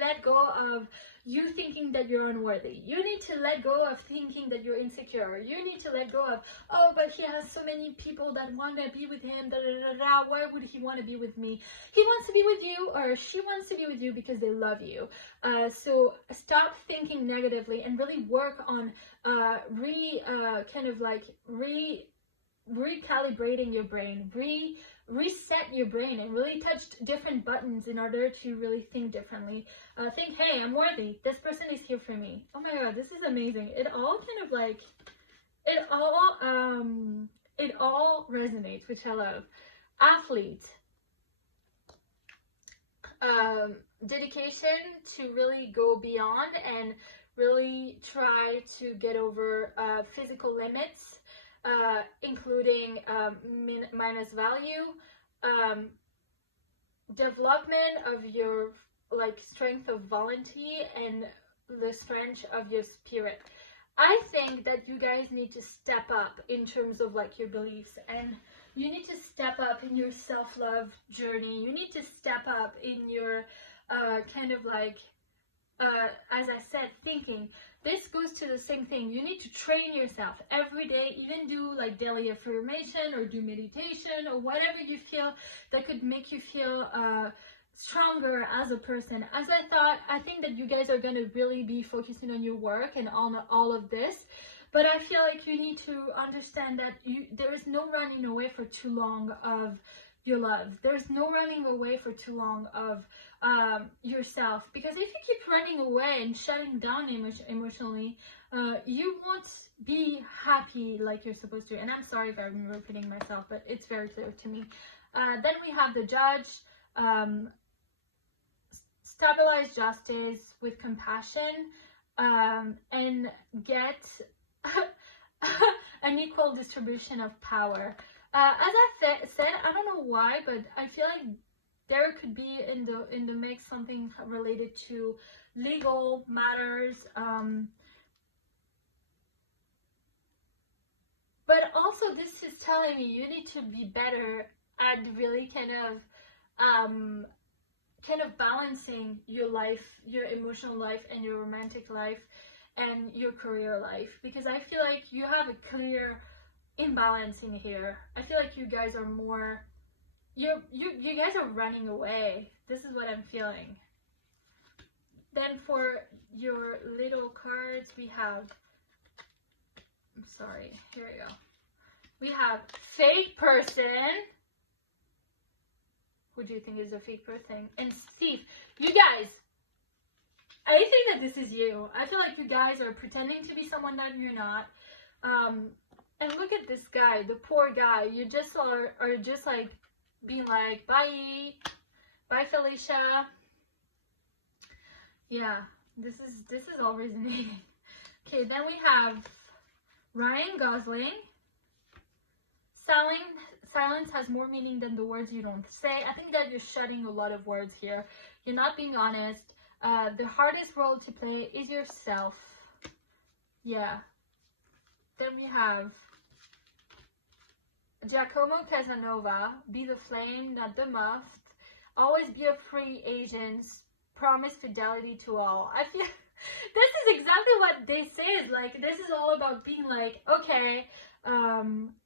let go of you thinking that you're unworthy. You need to let go of thinking that you're insecure. You need to let go of, oh, but he has so many people that want to be with him, da, da, da, da. Why would he want to be with me? He wants to be with you, or she wants to be with you because they love you. So stop thinking negatively and really work on recalibrating your brain, reset your brain, and really touch different buttons in order to really think differently. Think, hey, I'm worthy. This person is here for me. Oh my god, this is amazing. It all kind of like, it all resonates, which I love. Athlete. Dedication to really go beyond and really try to get over physical limits, including minus value, development of your like strength of volunteer, and the strength of your spirit. I think that you guys need to step up in terms of like your beliefs, and you need to step up in your self-love journey. You need to step up in your kind of like as I said, thinking. This goes to the same thing. You need to train yourself every day, even do like daily affirmation or do meditation or whatever you feel that could make you feel stronger as a person. As I think that you guys are going to really be focusing on your work and on all of this, but I feel like you need to understand that there is no running away for too long of your love. There's no running away for too long of yourself, because if you keep running away and shutting down emotionally, you won't be happy like you're supposed to. And I'm sorry if I'm repeating myself, but it's very clear to me. Then we have the Judge. Stabilize justice with compassion, and get an equal distribution of power. As I said, I don't know why, but I feel like there could be in the mix something related to legal matters, but also this is telling me you need to be better at really kind of balancing your life, your emotional life, and your romantic life, and your career life, because I feel like you have a clear imbalance in here. I feel like you guys are more, you guys are running away. This is what I'm feeling. Then for your little cards, we have, I'm sorry, here we go. We have fake person. Who do you think is a fake person? And Steve, you guys, I think that this is you. I feel like you guys are pretending to be someone that you're not. And look at this guy, the poor guy. You just are just like being like, bye Felicia. Yeah, this is all resonating. Okay, then we have Ryan Gosling. Silence has more meaning than the words you don't say. I think that you're shutting a lot of words here. You're not being honest. The hardest role to play is yourself. Yeah. Then we have Giacomo Casanova. Be the flame, not the moth. Always be a free agent. Promise fidelity to all. I feel this is exactly what this is. Like, this is all about being like, okay,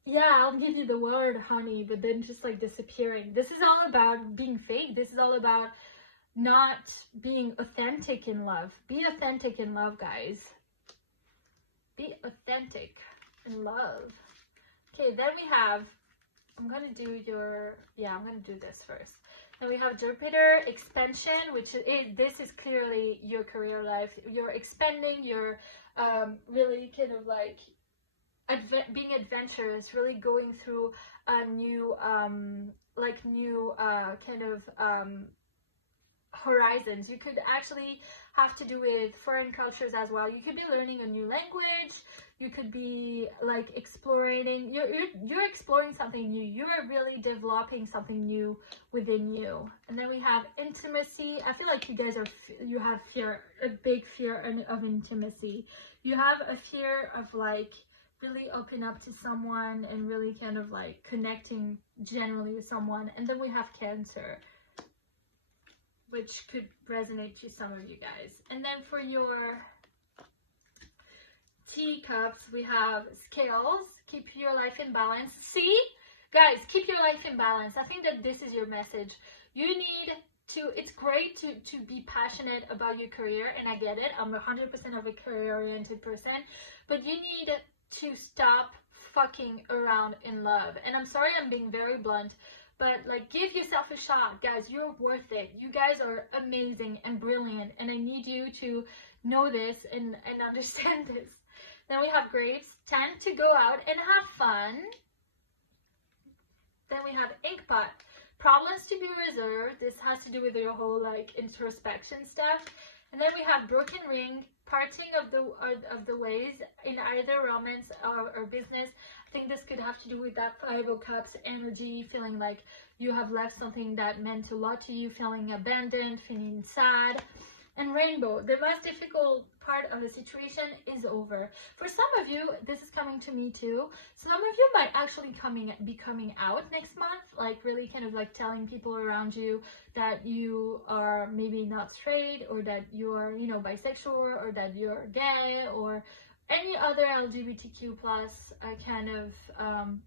yeah, I'll give you the word, honey, but then just like disappearing. This is all about being fake. This is all about not being authentic in love. Be authentic in love, guys. Be authentic in love. Okay, then we have I'm gonna do your, yeah, I'm gonna do this first. Then we have Jupiter expansion, which this is clearly your career life. You're expanding, you're really kind of like being adventurous, really going through a new kind of horizons. You could actually have to do with foreign cultures as well. You could be learning a new language. You could be like exploring. You're exploring something new. You're really developing something new within you. And then we have intimacy. I feel like you guys you have fear, a big fear of intimacy. You have a fear of like really open up to someone and really kind of like connecting generally with someone. And then we have Cancer, which could resonate to some of you guys. And then for your teacups, we have Scales. Keep your life in balance. See, guys, keep your life in balance. I think that this is your message. You need to, it's great to be passionate about your career, and I get it. I'm 100% of a career-oriented person, but you need to stop fucking around in love. And I'm sorry I'm being very blunt, but like, give yourself a shot, guys. You're worth it. You guys are amazing and brilliant, and I need you to know this and understand this. Then we have Grapes. Time to go out and have fun. Then we have Inkpot. Problems to be reserved. This has to do with your whole like introspection stuff. And then we have Broken Ring. Parting of the ways in either romance or business. I think this could have to do with that Five of Cups energy, feeling like you have left something that meant a lot to you, feeling abandoned, feeling sad. And Rainbow, the most difficult part of the situation is over. For some of you, this is coming to me too. Some of you might actually be coming out next month, like really kind of like telling people around you that you are maybe not straight, or that you're, you know, bisexual, or that you're gay, or any other LGBTQ plus kind of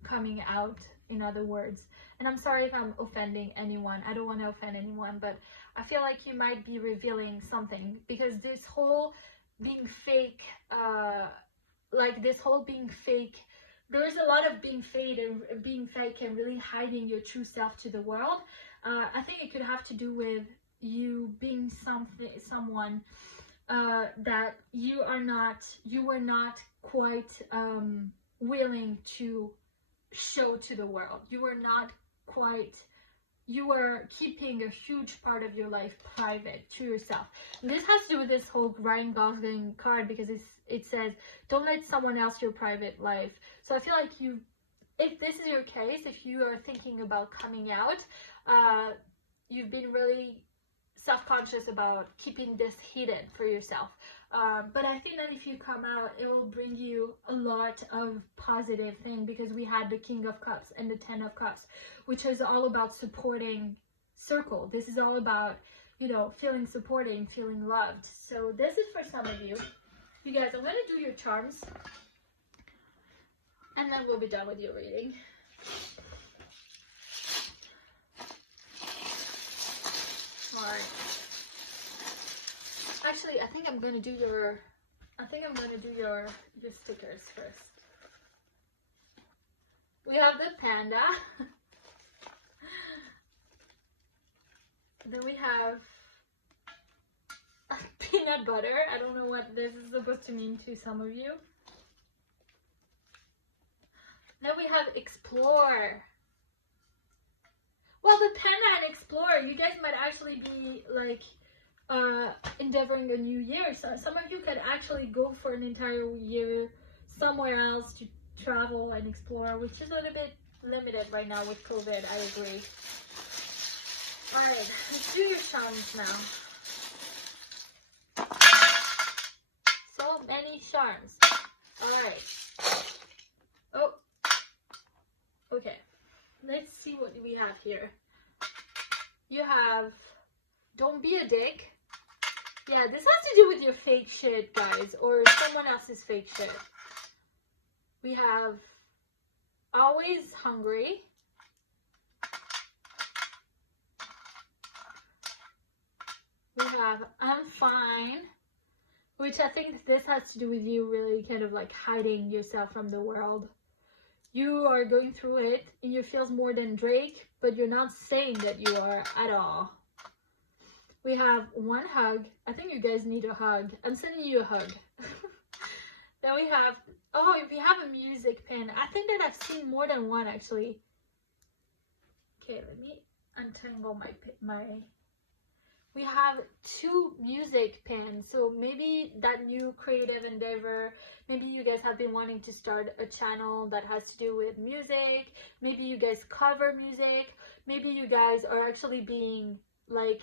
coming out, in other words. And I'm sorry if I'm offending anyone. I don't want to offend anyone, but I feel like you might be revealing something, because this whole being fake, there's a lot of being fake and really hiding your true self to the world. I think it could have to do with you being someone that you were not quite willing to show to the world. You were keeping a huge part of your life private to yourself. And this has to do with this whole Ryan Gosling card, because it says, don't let someone else your private life. So I feel like if this is your case, if you are thinking about coming out, you've been really self-conscious about keeping this hidden for yourself. But I think that if you come out, it will bring you a lot of positive thing, because we had the King of Cups and the Ten of Cups, which is all about supporting circle. This is all about, you know, feeling supported, feeling loved. So this is for some of you. You guys, I'm going to do your charms, and then we'll be done with your reading. Alright. Actually, I think I'm gonna do your stickers first. We have the panda. Then we have peanut butter. I don't know what this is supposed to mean to some of you. Then we have explore. Well, the panda and explorer, you guys might actually be like endeavoring a new year. So some of you could actually go for an entire year somewhere else to travel and explore, which is a little bit limited right now with COVID. I agree. All right, let's do your charms now. So many charms. All right. Oh, okay. Let's see what we have here. You have, don't be a dick. Yeah, this has to do with your fake shit, guys, or someone else's fake shit. We have always hungry. We have I'm fine, which I think this has to do with you really kind of like hiding yourself from the world. you are going through it and you feel more than Drake, but you're not saying that you are at all. We have one hug. I think you guys need a hug. I'm sending you a hug. Then we have, oh, if you have a music pen. I think that I've seen more than one actually. Okay, let me untangle my we have 2 music pens. So maybe that new creative endeavor, maybe you guys have been wanting to start a channel that has to do with music, maybe you guys cover music, maybe you guys are actually being like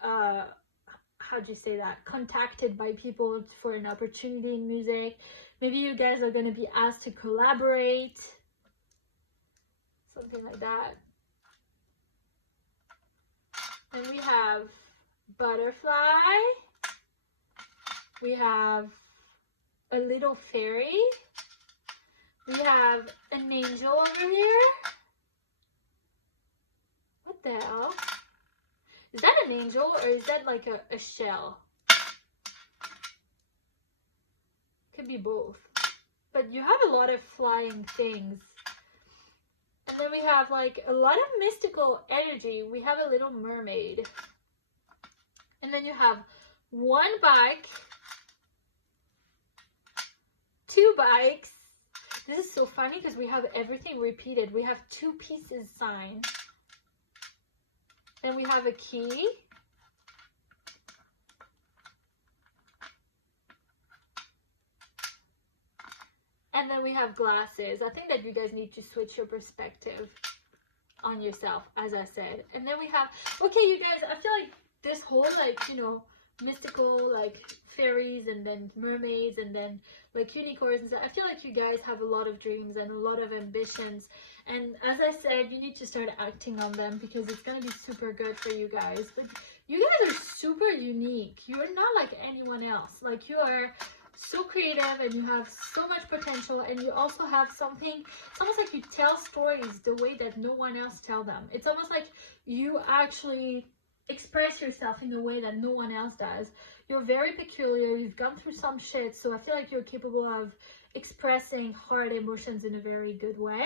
how do you say that, contacted by people for an opportunity in music. Maybe you guys are going to be asked to collaborate, something like that. And we have butterfly, we have a little fairy, we have an angel over here. What the hell? Is that an angel or is that like a shell? Could be both. But you have a lot of flying things. And then we have like a lot of mystical energy. We have a little mermaid. And then you have 1 bike, 2 bikes. This is so funny because we have everything repeated. We have 2 pieces signed. Then we have a key. And then we have glasses. I think that you guys need to switch your perspective on yourself, as I said. And then we have, okay, you guys, I feel like this whole, like, you know, mystical, like, fairies and then mermaids and then, like, unicorns and stuff. I feel like you guys have a lot of dreams and a lot of ambitions. And as I said, you need to start acting on them because it's going to be super good for you guys. But you guys are super unique. You're not like anyone else. Like, you are so creative and you have so much potential, and you also have something, it's almost like you tell stories the way that no one else tell them. It's almost like you actually express yourself in a way that no one else does. You're very peculiar, you've gone through some shit, so I feel like you're capable of expressing hard emotions in a very good way.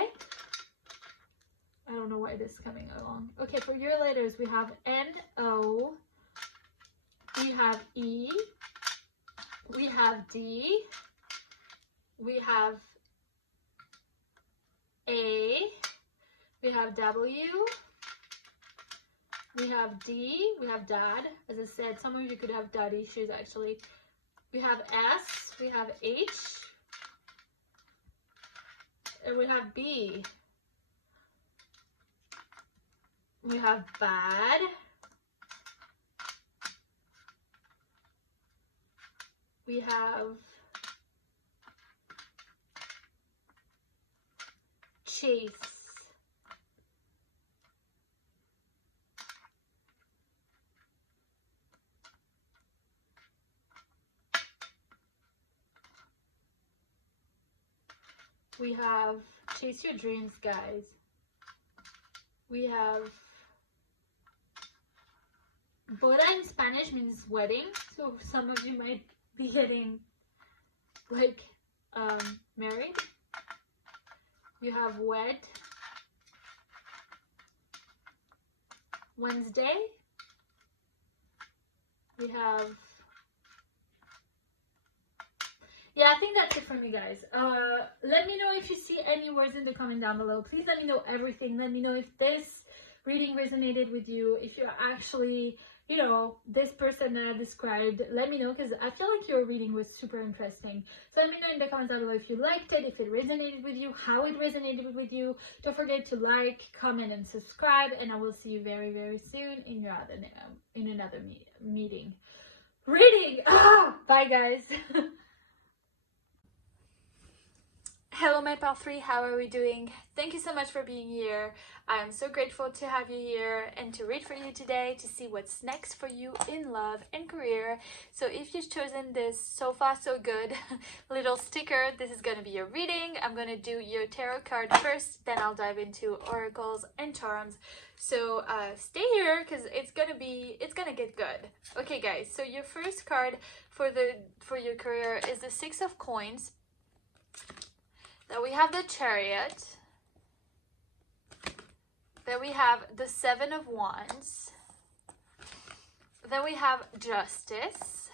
I don't know why this is coming along. Okay, for your letters, we have N-O, we have E, we have D, we have A, we have W, we have D, we have dad. As I said, some of you could have dad issues actually. We have S, we have H, and we have B. We have bad. We have chase. We have chase your dreams, guys. We have boda in Spanish means wedding, so some of you might be getting like married. You have wed, Wednesday. We have, yeah, I think that's it for me, guys. Let me know if you see any words in the comment down below. Please let me know everything. Let me know if this reading resonated with you, if you're actually, you know, this person that I described. Let me know, because I feel like your reading was super interesting. So let me know in the comments down below if you liked it, if it resonated with you, how it resonated with you. Don't forget to like, comment, and subscribe, and I will see you very, very soon in your other in another reading. Bye, guys. Hello, my pal 3, how are we doing? Thank you so much for being here. I'm so grateful to have you here and to read for you today, to see what's next for you in love and career. So if you've chosen this so far so good little sticker, this is going to be your reading. I'm going to do your tarot card first, then I'll dive into oracles and charms. So stay here because it's gonna get good. Okay, guys, so your first card for your career is the 6 of Coins. Then we have the Chariot. Then we have the Seven of Wands. Then we have Justice.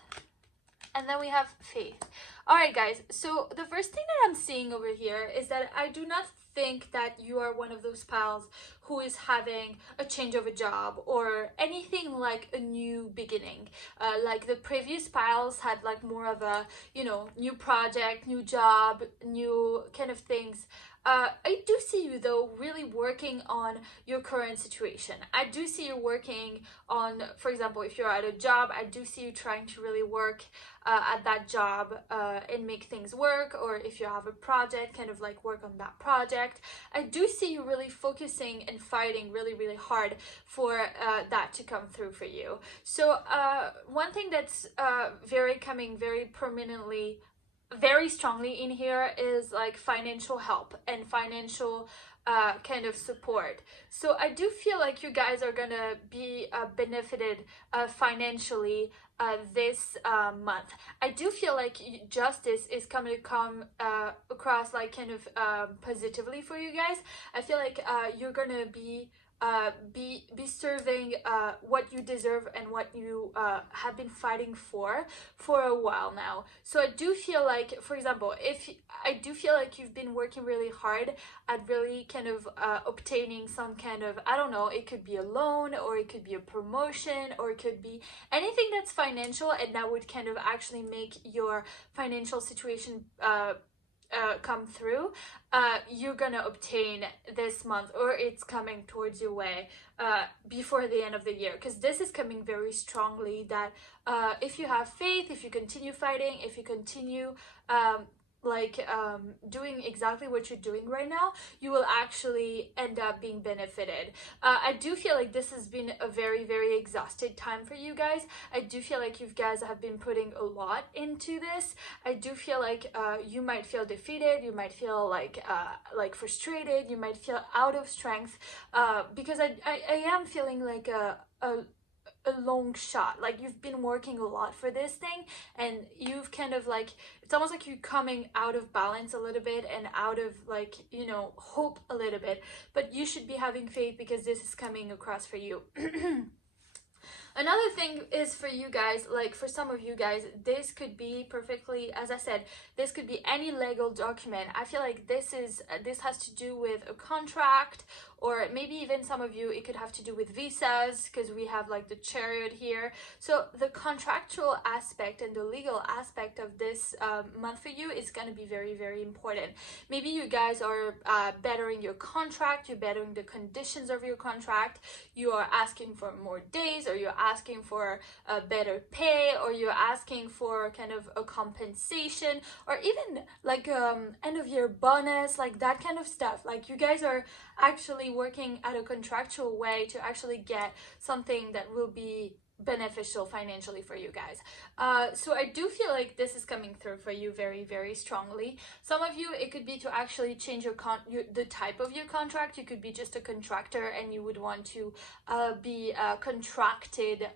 And then we have Faith. Alright guys, so the first thing that I'm seeing over here is that I do not think that you are one of those pals who is having a change of a job or anything like a new beginning. Like the previous pals had like more of a, you know, new project, new job, new kind of things. I do see you though really working on your current situation. I do see you working on, for example, if you're at a job, I do see you trying to really work at that job and make things work, or if you have a project, kind of like work on that project. I do see you really focusing and fighting really, really hard for that to come through for you. So one thing that's coming very prominently, very strongly in here is like financial help and financial kind of support. So I do feel like you guys are gonna be benefited financially this month. I do feel like justice is coming to come across like kind of positively for you guys. I feel like you're gonna be serving what you deserve and what you have been fighting for a while now. So I do feel like, for example, I do feel like you've been working really hard at really kind of obtaining some kind of, I don't know, it could be a loan, or it could be a promotion, or it could be anything that's financial, and that would kind of actually make your financial situation come through. You're gonna obtain this month, or it's coming towards your way before the end of the year, because this is coming very strongly that if you have faith, if you continue fighting, if you continue doing exactly what you're doing right now, you will actually end up being benefited. I do feel like this has been a very, very exhausted time for you guys. I do feel like you guys have been putting a lot into this. I do feel like you might feel defeated, you might feel like frustrated, you might feel out of strength, because I am feeling like a long shot. Like you've been working a lot for this thing, and you've kind of like, it's almost like you're coming out of balance a little bit and out of like, you know, hope a little bit, but you should be having faith because this is coming across for you. Another thing is for you guys, like for some of you guys, this could be perfectly, as I said, this could be any legal document. I feel like this has to do with a contract, or maybe even some of you, it could have to do with visas, because we have like the Chariot here. So the contractual aspect and the legal aspect of this month for you is going to be very, very important. Maybe you guys are bettering your contract, you're bettering the conditions of your contract, you are asking for more days, or you're asking for a better pay, or you're asking for kind of a compensation, or even like end of year bonus, like that kind of stuff. Like you guys are actually working at a contractual way to actually get something that will be beneficial financially for you guys. So I do feel like this is coming through for you very, very strongly. Some of you, it could be to actually change the type of your contract. You could be just a contractor and you would want to be contracted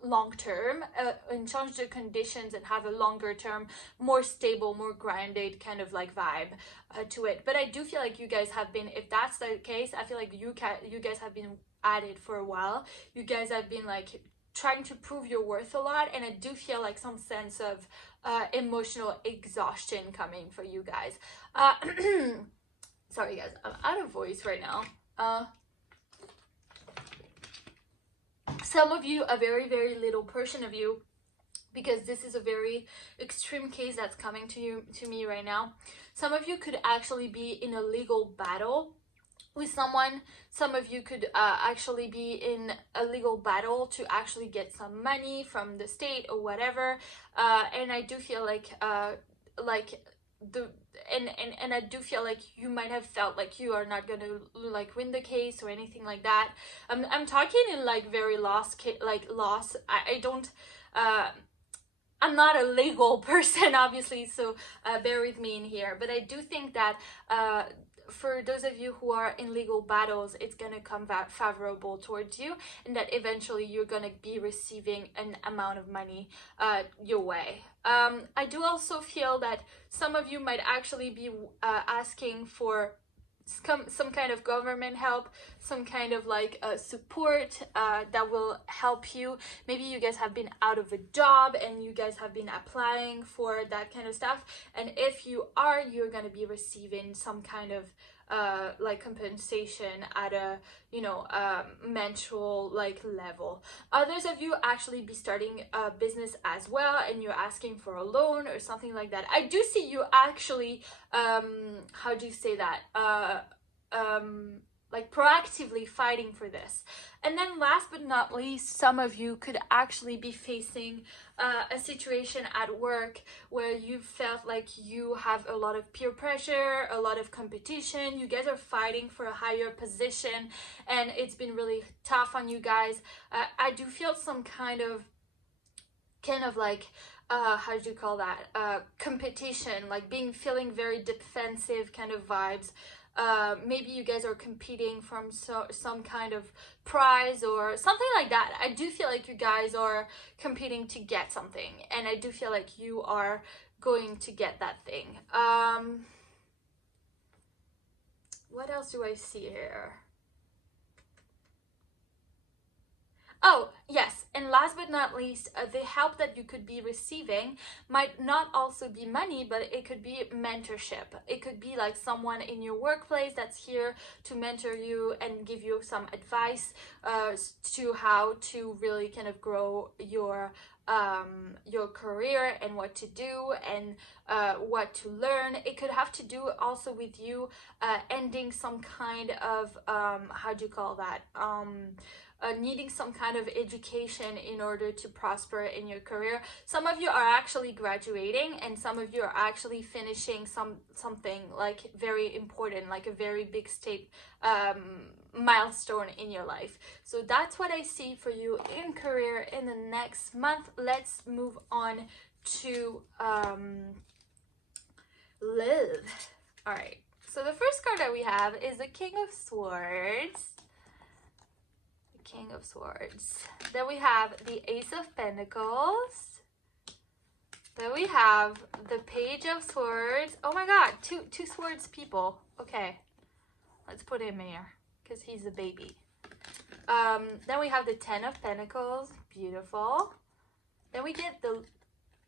long term and change the conditions and have a longer term, more stable, more grounded kind of like vibe to it. But I do feel like you guys have been, if that's the case, I feel like you guys have been at it for a while. You guys have been like trying to prove your worth a lot, and I do feel like some sense of emotional exhaustion coming for you guys. Sorry guys, I'm out of voice right now. Some of you, a very, very little portion of you, because this is a very extreme case that's coming to me right now. Some of you could actually be in a legal battle with someone. Some of you could actually be in a legal battle to actually get some money from the state or whatever, and I do feel like I do feel like you might have felt like you are not gonna like win the case or anything like that. I'm talking in like very loss. I don't I'm not a legal person, obviously, so bear with me in here, but I do think that for those of you who are in legal battles, it's gonna come favorable towards you, and that eventually you're gonna be receiving an amount of money your way. I do also feel that some of you might actually be asking for some kind of government help, some kind of like support that will help you. Maybe you guys have been out of a job and you guys have been applying for that kind of stuff, and if you are, you're going to be receiving some kind of like compensation at a, you know, mensual like level. Others of you actually be starting a business as well, and you're asking for a loan or something like that. I do see you actually how do you say that, like proactively fighting for this. And then last but not least, some of you could actually be facing a situation at work where you felt like you have a lot of peer pressure, a lot of competition. You guys are fighting for a higher position and it's been really tough on you guys. I do feel some kind of like how do you call that, competition, like feeling very defensive kind of vibes. Maybe you guys are competing from some kind of prize or something like that. I do feel like you guys are competing to get something, and I do feel like you are going to get that thing. What else do I see here? Oh, yes, and last but not least, the help that you could be receiving might not also be money, but it could be mentorship. It could be like someone in your workplace that's here to mentor you and give you some advice to how to really kind of grow your career and what to do and what to learn. It could have to do also with you ending some kind of how do you call that, needing some kind of education in order to prosper in your career. Some of you are actually graduating, and some of you are actually finishing something like very important, like a very big milestone in your life. So that's what I see for you in career in the next month. Let's move on to live. All right, so the first card that we have is the King of Swords. King of Swords. Then we have the Ace of Pentacles. Then we have the Page of Swords. Oh my god, two swords people. Okay, let's put him here because he's a baby. Then we have the Ten of Pentacles. Beautiful. Then we get the,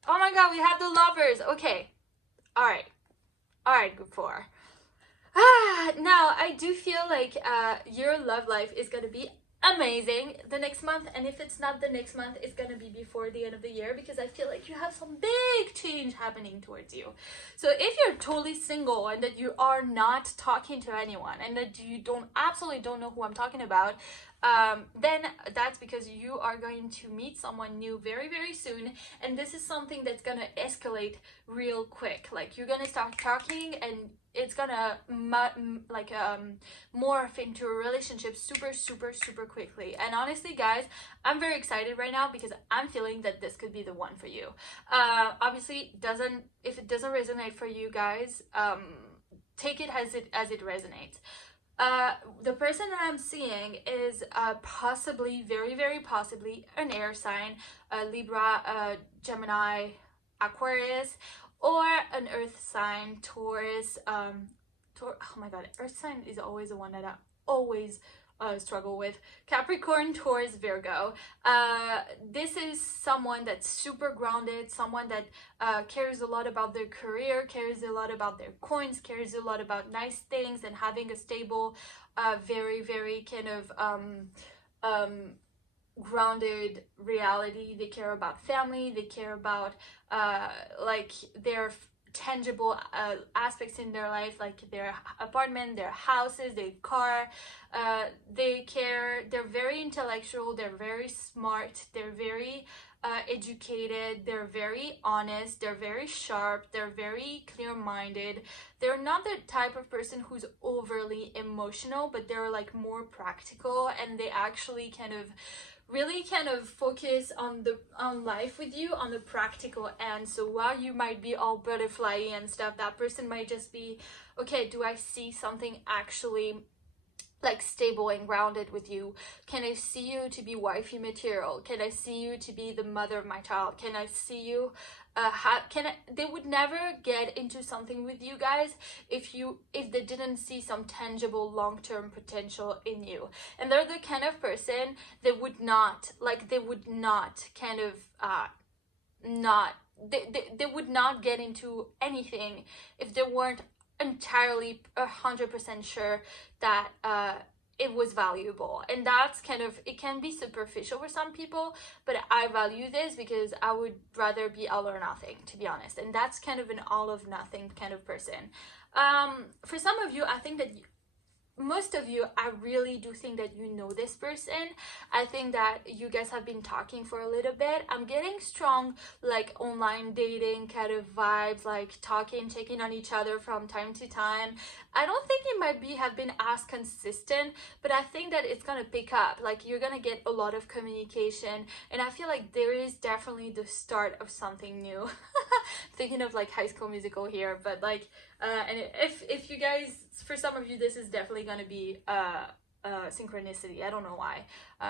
oh my god, we have the Lovers. Okay, all right, good for. Now I do feel like your love life is gonna be amazing the next month, and if it's not the next month, it's gonna be before the end of the year, because I feel like you have some big change happening towards you. So if you're totally single and that you are not talking to anyone and that you absolutely don't know who I'm talking about, then that's because you are going to meet someone new very, very soon, and this is something that's gonna escalate real quick. Like you're gonna start talking and it's gonna morph into a relationship super quickly. And honestly guys, I'm very excited right now because I'm feeling that this could be the one for you. Obviously if it doesn't resonate for you guys, take it as it resonates. The person that I'm seeing is possibly, very possibly, an air sign, Libra, Gemini, Aquarius, or an earth sign, Taurus. Oh my god, earth sign is always the one that I always struggle with. Capricorn, Taurus, Virgo. This is someone that's super grounded, someone that cares a lot about their career, cares a lot about their coins, cares a lot about nice things and having a stable, very kind of grounded reality. They care about family, they care about like their tangible aspects in their life, like their apartment, their houses, their car. They're very intellectual, they're very smart, they're very educated, they're very honest, they're very sharp, they're very clear-minded. They're not the type of person who's overly emotional, but they're like more practical, and they actually kind of really kind of focus on life with you on the practical end. So while you might be all butterfly and stuff, that person might just be, okay, do I see something actually like stable and grounded with you? Can I see you to be wifey material? Can I see you to be the mother of my child? Can I see you they would never get into something with you guys if they didn't see some tangible long-term potential in you. And they're the kind of person that would not kind of not they would not get into anything if they weren't entirely 100% sure that it was valuable. And that's kind of, it can be superficial for some people, but I value this because I would rather be all or nothing, to be honest. And that's kind of an all of nothing kind of person. For some of you, I think that most of you, I really do think that you know this person. I think that you guys have been talking for a little bit. I'm getting strong like online dating kind of vibes, like talking, checking on each other from time to time. I don't think it might have been as consistent, but I think that it's gonna pick up. Like you're gonna get a lot of communication, and I feel like there is definitely the start of something new. Thinking of like High School Musical here, but like and if you guys, for some of you, this is definitely gonna be synchronicity. I don't know why.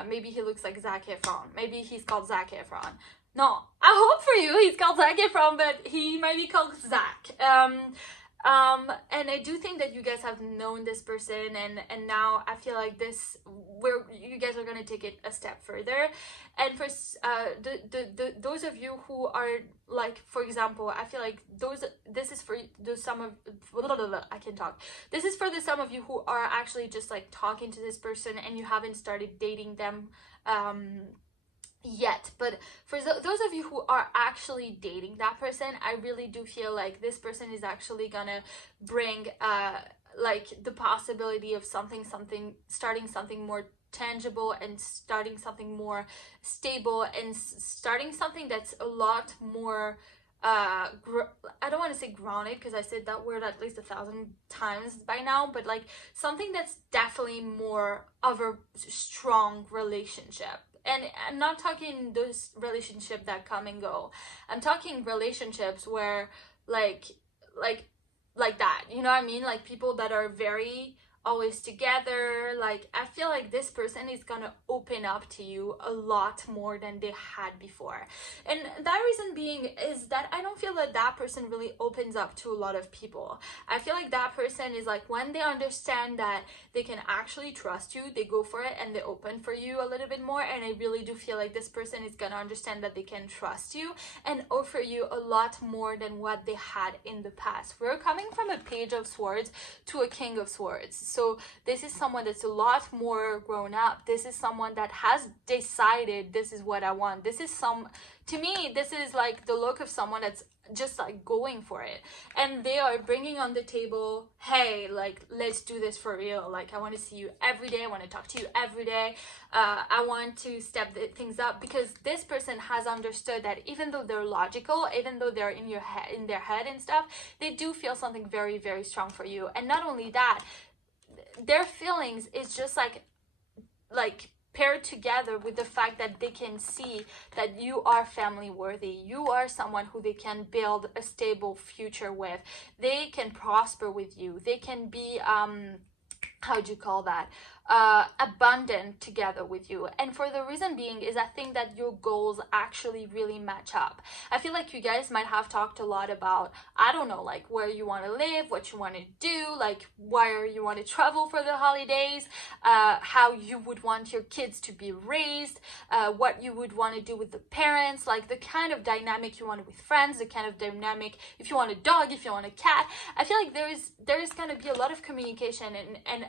Maybe he looks like Zac Efron. Maybe he's called Zac Efron. No, I hope for you he's called Zac Efron, but he might be called Zach. And I do think that you guys have known this person, and now I feel like you guys are gonna take it a step further. And for those of you who are like, for example, I feel like this is for the some of I can talk. This is for the some of you who are actually just like talking to this person and you haven't started dating them yet. But for those of you who are actually dating that person, I really do feel like this person is actually gonna bring like the possibility of starting something more tangible, and starting something more stable, and starting something that's a lot more I don't want to say grounded, because I said that word at least 1,000 times by now, but like something that's definitely more of a strong relationship. And I'm not talking those relationships that come and go. I'm talking relationships where like that, you know what I mean? Like people that are very always together. Like I feel like this person is gonna open up to you a lot more than they had before. And that reason being is that I don't feel that that person really opens up to a lot of people. I feel like that person is like, when they understand that they can actually trust you, they go for it and they open for you a little bit more. And I really do feel like this person is gonna understand that they can trust you and offer you a lot more than what they had in the past. We're coming from a Page of Swords to a King of Swords. So this is someone that's a lot more grown up. This is someone that has decided, this is what I want. To me, this is like the look of someone that's just like going for it. And they are bringing on the table, hey, like, let's do this for real. Like, I want to see you every day. I want to talk to you every day. I want to step things up, because this person has understood that even though they're logical, even though they're in their head and stuff, they do feel something very, very strong for you. And not only that, their feelings is just like paired together with the fact that they can see that you are family worthy. You are someone who they can build a stable future with. They can prosper with you. They can be how do you call that, abundant together with you. And for the reason being is I think that your goals actually really match up. I feel like you guys might have talked a lot about, I don't know, like where you want to live, what you want to do, like where you want to travel for the holidays, how you would want your kids to be raised, what you would want to do with the parents, like the kind of dynamic you want with friends, the kind of dynamic, if you want a dog, if you want a cat. I feel like there is going to be a lot of communication, and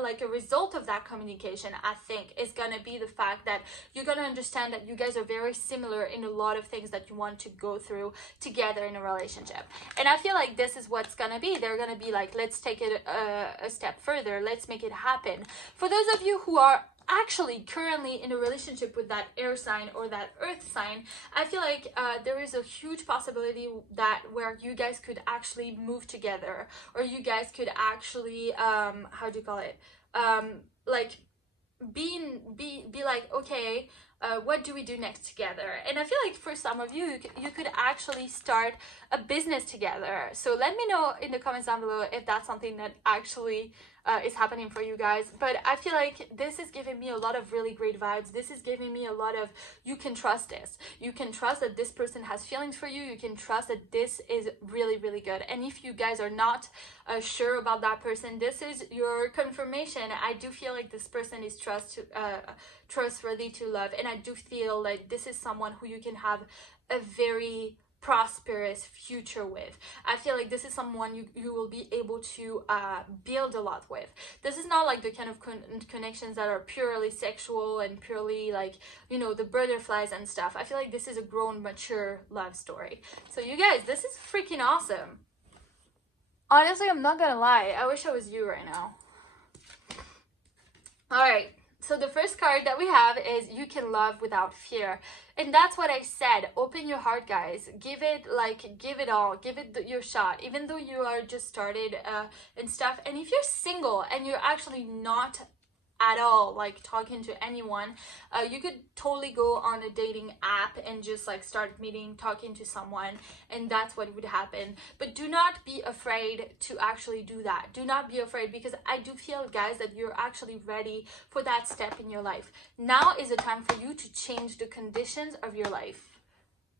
like a result of that communication, I think, is going to be the fact that you're going to understand that you guys are very similar in a lot of things that you want to go through together in a relationship. And I feel like this is what's going to be. They're going to be like, let's take it a step further. Let's make it happen. For those of you who are actually currently in a relationship with that air sign or that earth sign, I feel like there is a huge possibility that where you guys could actually move together, or you guys could actually how do you call it, like be like, okay, what do we do next together? And I feel like for some of you, you could actually start a business together. So let me know in the comments down below if that's something that actually is happening for you guys. But I feel like this is giving me a lot of really great vibes. This is giving me a lot of, you can trust this. You can trust that this person has feelings for you. You can trust that this is really, really good. And if you guys are not sure about that person, this is your confirmation. I do feel like this person is trustworthy to love, and I do feel like this is someone who you can have a very prosperous future with. I feel like this is someone you will be able to build a lot with. This is not like the kind of connections that are purely sexual and purely like, you know, the butterflies and stuff. I feel like this is a grown, mature love story. So you guys, this is freaking awesome. Honestly, I'm not gonna lie, I wish I was you right now. All right, so the first card that we have is you can love without fear. And that's what I said. Open your heart, guys. Give it all. Give it your shot. Even though you are just started and stuff. And if you're single and you're actually not at all like talking to anyone, you could totally go on a dating app and just like start meeting, talking to someone, and that's what would happen. But do not be afraid to actually do that. Do not be afraid, because I do feel, guys, that you're actually ready for that step in your life. Now is the time for you to change the conditions of your life,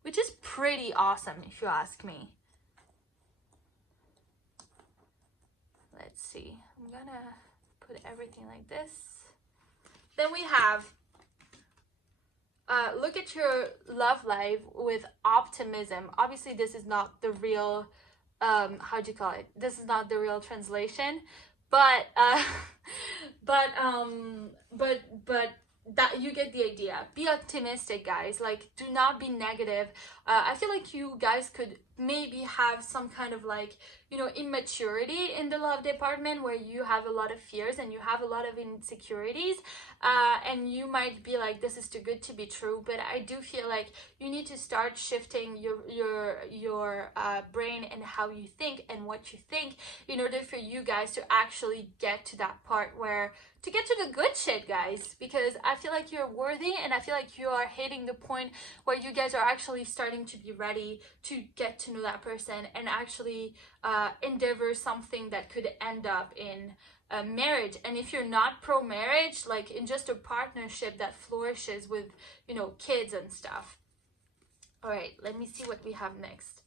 which is pretty awesome if you ask me. Let's see, I'm gonna put everything like this. Then we have look at your love life with optimism. Obviously this is not the real how do you call it, this is not the real translation, but that you get the idea. Be optimistic, guys. Like, do not be negative. I feel like you guys could maybe have some kind of like, you know, immaturity in the love department, where you have a lot of fears and you have a lot of insecurities, and you might be like, this is too good to be true. But I do feel like you need to start shifting your brain and how you think and what you think, in order for you guys to actually get to that part where, to get to the good shit, guys. Because I feel like you're worthy, and I feel like you are hitting the point where you guys are actually starting to be ready to get to know that person and actually endeavor something that could end up in a marriage. And if you're not pro-marriage, like in just a partnership that flourishes with, you know, kids and stuff. All right, let me see what we have next.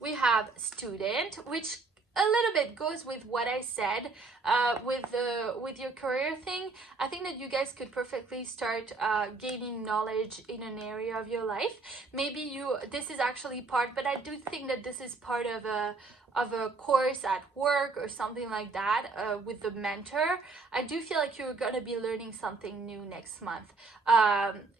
We have student, which a little bit goes with what I said with your career thing. I think that you guys could perfectly start gaining knowledge in an area of your life. Maybe this is actually part, but I do think that this is part of a course at work or something like that, with the mentor. I do feel like you're gonna be learning something new next month.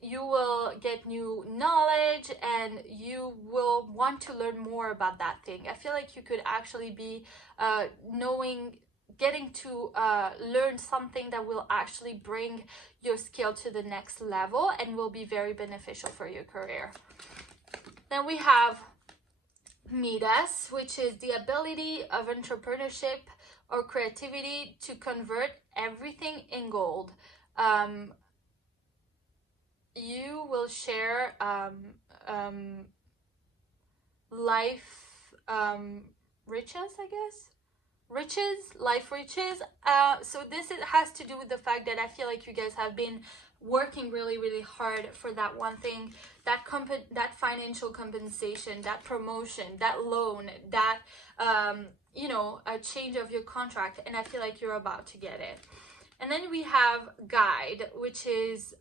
You will get new knowledge and you will want to learn more about that thing. I feel like you could actually be getting to learn something that will actually bring your skill to the next level and will be very beneficial for your career. Then we have Midas, which is the ability of entrepreneurship or creativity to convert everything in gold. You will share life riches, I guess. Life riches. So this has to do with the fact that I feel like you guys have been working really, really hard for that one thing, that financial compensation, that promotion, that loan, that you know, a change of your contract, and I feel like you're about to get it. And then we have guide, which is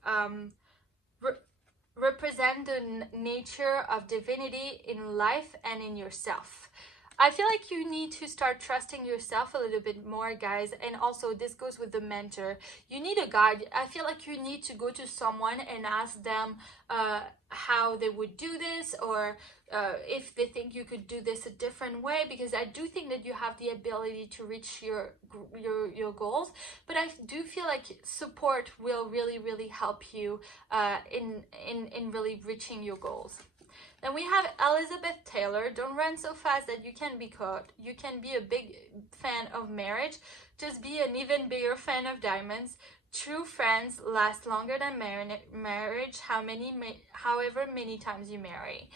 represent the nature of divinity in life and in yourself. I feel like you need to start trusting yourself a little bit more, guys. And also this goes with the mentor. You need a guide. I feel like you need to go to someone and ask them how they would do this, or if they think you could do this a different way, because I do think that you have the ability to reach your goals. But I do feel like support will really, really help you in really reaching your goals. Then we have Elizabeth Taylor. Don't run so fast that you can be caught. You can be a big fan of marriage. Just be an even bigger fan of diamonds. True friends last longer than marriage, however many times you marry.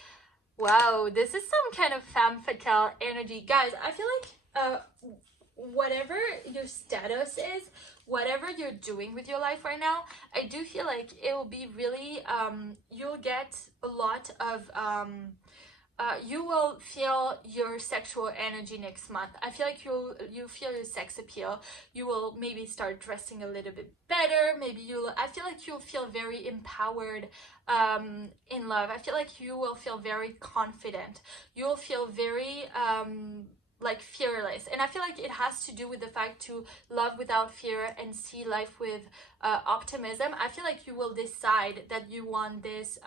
Wow, this is some kind of femme fatale energy. Guys, I feel like whatever your status is, whatever you're doing with your life right now, I do feel like it will be really, you'll get a lot of, you will feel your sexual energy next month. I feel like you'll feel your sex appeal. You will maybe start dressing a little bit better. I feel like you'll feel very empowered in love. I feel like you will feel very confident. You'll feel very like fearless, and I feel like it has to do with the fact to love without fear and see life with optimism. I feel like you will decide that you want this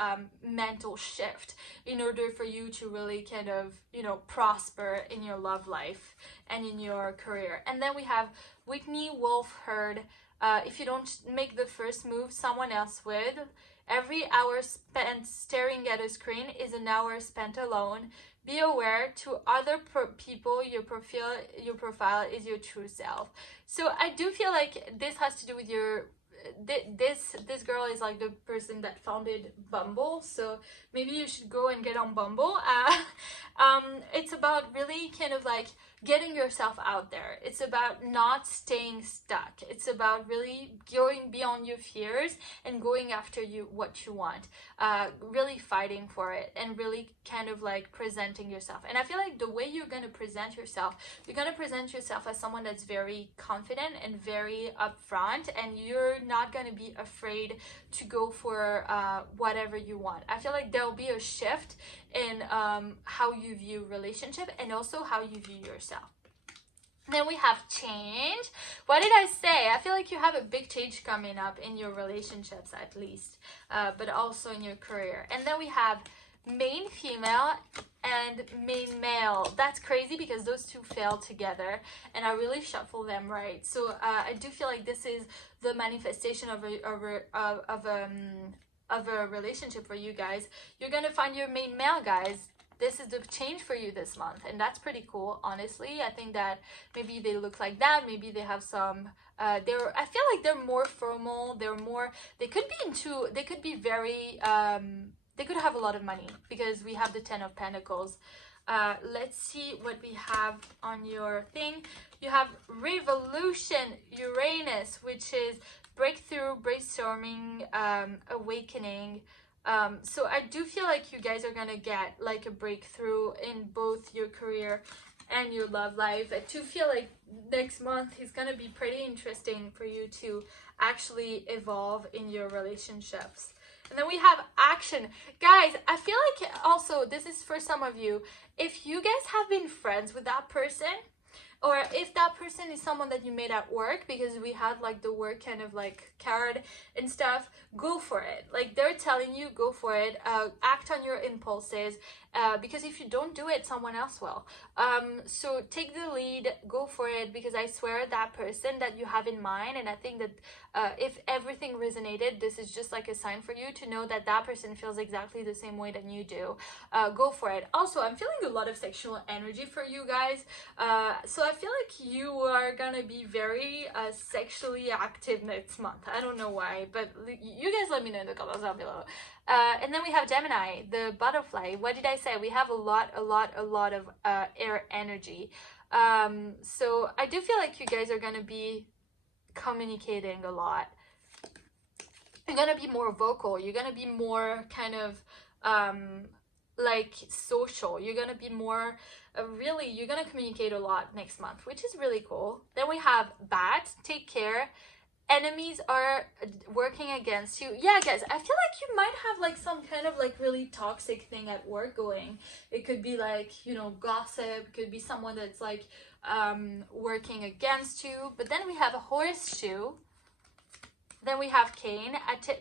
mental shift in order for you to really kind of, you know, prosper in your love life and in your career. And then we have Whitney Wolf Heard, if you don't make the first move, someone else would. Every hour spent staring at a screen is an hour spent alone. Be aware to other people, your profile is your true self. So I do feel like this has to do with your, this girl is like the person that founded Bumble, so maybe you should go and get on Bumble. It's about really kind of like getting yourself out there. It's about not staying stuck. It's about really going beyond your fears and going after what you want, really fighting for it, and really kind of like presenting yourself. And I feel like the way you're going to present yourself, you're going to present yourself as someone that's very confident and very upfront, and you're not going to be afraid to go for whatever you want. I feel like there'll be a shift in how you view relationship and also how you view yourself. Then we have change. What did I say? I feel like you have a big change coming up in your relationships, at least, but also in your career. And then we have main female and main male. That's crazy because those two fell together, and I really shuffle them right. So I do feel like this is the manifestation of a relationship for you guys. You're gonna find your main male, guys. This is the change for you this month, and that's pretty cool, honestly. I think that maybe they look like that, maybe they have some I feel like they're more formal, they could be very they could have a lot of money because we have the 10 of Pentacles. Let's see what we have on your thing. You have Revolution Uranus, which is breakthrough, brainstorming, awakening. So I do feel like you guys are gonna get like a breakthrough in both your career and your love life. I do feel like next month is gonna be pretty interesting for you to actually evolve in your relationships. And then we have action. Guys, I feel like also this is for some of you, if you guys have been friends with that person, or if that person is someone that you made at work, because we had like the work kind of like card and stuff, go for it. Like they're telling you, go for it. Act on your impulses, because if you don't do it, someone else will. So take the lead, go for it, because I swear that person that you have in mind, and I think that if everything resonated, this is just like a sign for you to know that that person feels exactly the same way that you do. Go for it. Also, I'm feeling a lot of sexual energy for you guys, so I feel like you are gonna be very sexually active next month. I don't know why, but you guys let me know in the comments down below. And then we have Gemini, the butterfly. What did I say? We have a lot of air energy. So I do feel like you guys are gonna be communicating a lot. You're gonna be more vocal. You're gonna be more kind of like social. You're gonna be more really, you're gonna communicate a lot next month, which is really cool. Then we have Bat, take care. Enemies are working against you. Yeah, guys, I feel like you might have like some kind of like really toxic thing at work going. It could be like, you know, gossip. It could be someone that's like working against you. But then we have a horseshoe. Then we have Cain.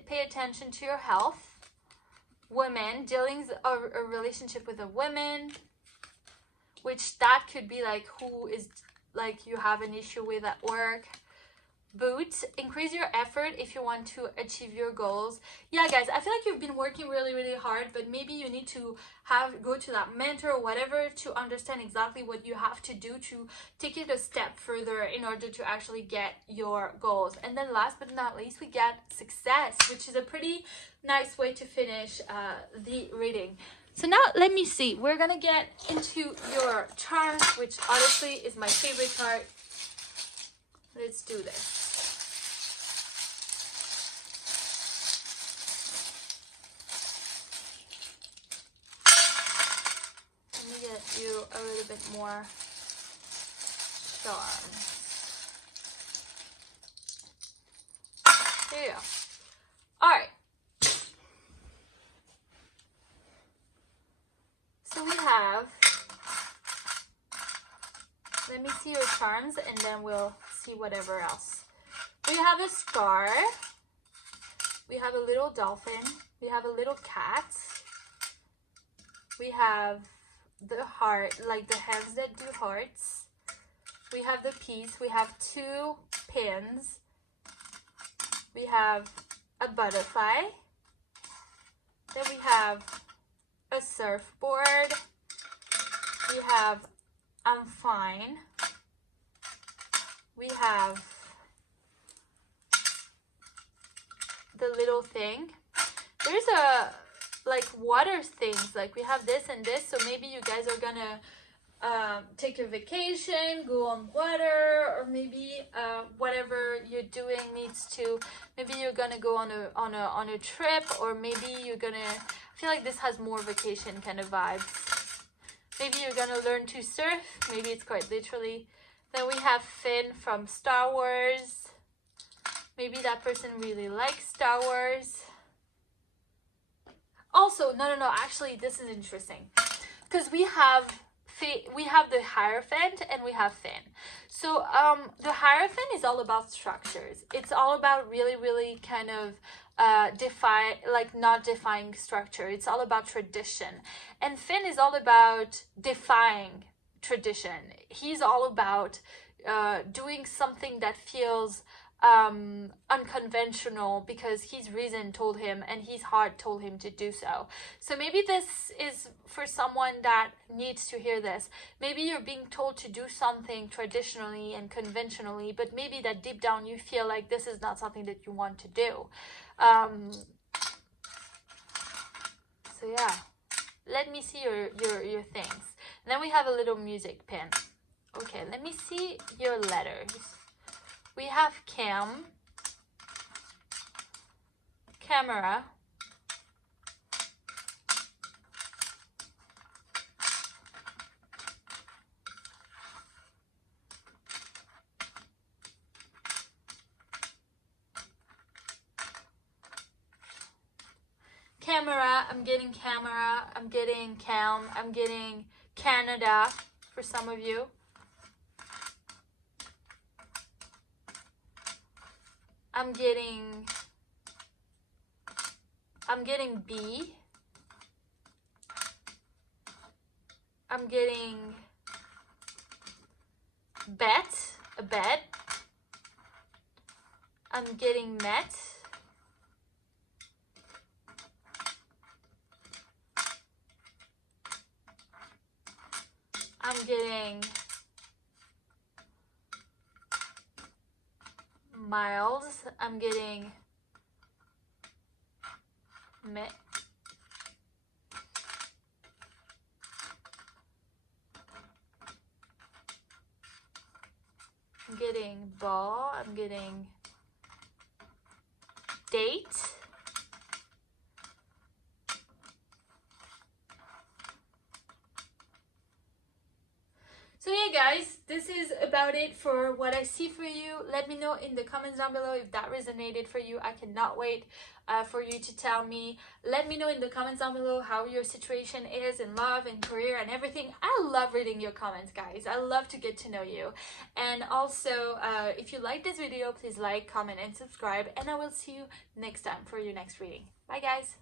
Pay attention to your health. Women, dealing a relationship with a woman, which that could be like who is like you have an issue with at work. boot. Increase your effort if you want to achieve your goals. Yeah, guys, I feel like you've been working really, really hard, but maybe you need to go to that mentor or whatever to understand exactly what you have to do to take it a step further in order to actually get your goals. And then last but not least, we get success, which is a pretty nice way to finish the reading. So now let me see, we're gonna get into your charms, which honestly is my favorite part. Let's do this. Let me get you a little bit more charm. There you go. All right. So we have, let me see your charms and then we'll see whatever else. We have a star. We have a little dolphin. We have a little cat. We have the heart, like the hands that do hearts. We have the piece. We have 2 pins. We have a butterfly. Then we have a surfboard. We have I'm fine. We have the little thing. There's a like water things, like we have this and this, so maybe you guys are gonna take a vacation, go on water, or maybe whatever you're doing needs to, maybe you're gonna go on a trip, or maybe you're gonna, I feel like this has more vacation kind of vibes. Maybe you're gonna learn to surf, maybe it's quite literally. Then we have Finn from Star Wars. Maybe that person really likes Star Wars. Also, no, actually this is interesting, because we have the Hierophant and we have Finn. So the Hierophant is all about structures. It's all about really kind of not defying structure. It's all about tradition. And Finn is all about defying tradition. He's all about doing something that feels unconventional because his reason told him and his heart told him to do so. So maybe this is for someone that needs to hear this. Maybe you're being told to do something traditionally and conventionally, but maybe that deep down you feel like this is not something that you want to do. So yeah, let me see your things. And then we have a little music pin. Okay, let me see your letters. We have cam, camera, I'm getting camera, I'm getting cam, I'm getting Canada for some of you. I'm getting B. I'm getting bet, a bed. I'm getting met. I'm getting miles. I'm getting met. I'm getting ball. I'm getting date. So yeah guys, this is about it for what I see for you. Let me know in the comments down below if that resonated for you. I cannot wait for you to tell me. Let me know in the comments down below how your situation is in love and career and everything. I love reading your comments, guys. I love to get to know you. And also, if you like this video, please like, comment, and subscribe. And I will see you next time for your next reading. Bye guys.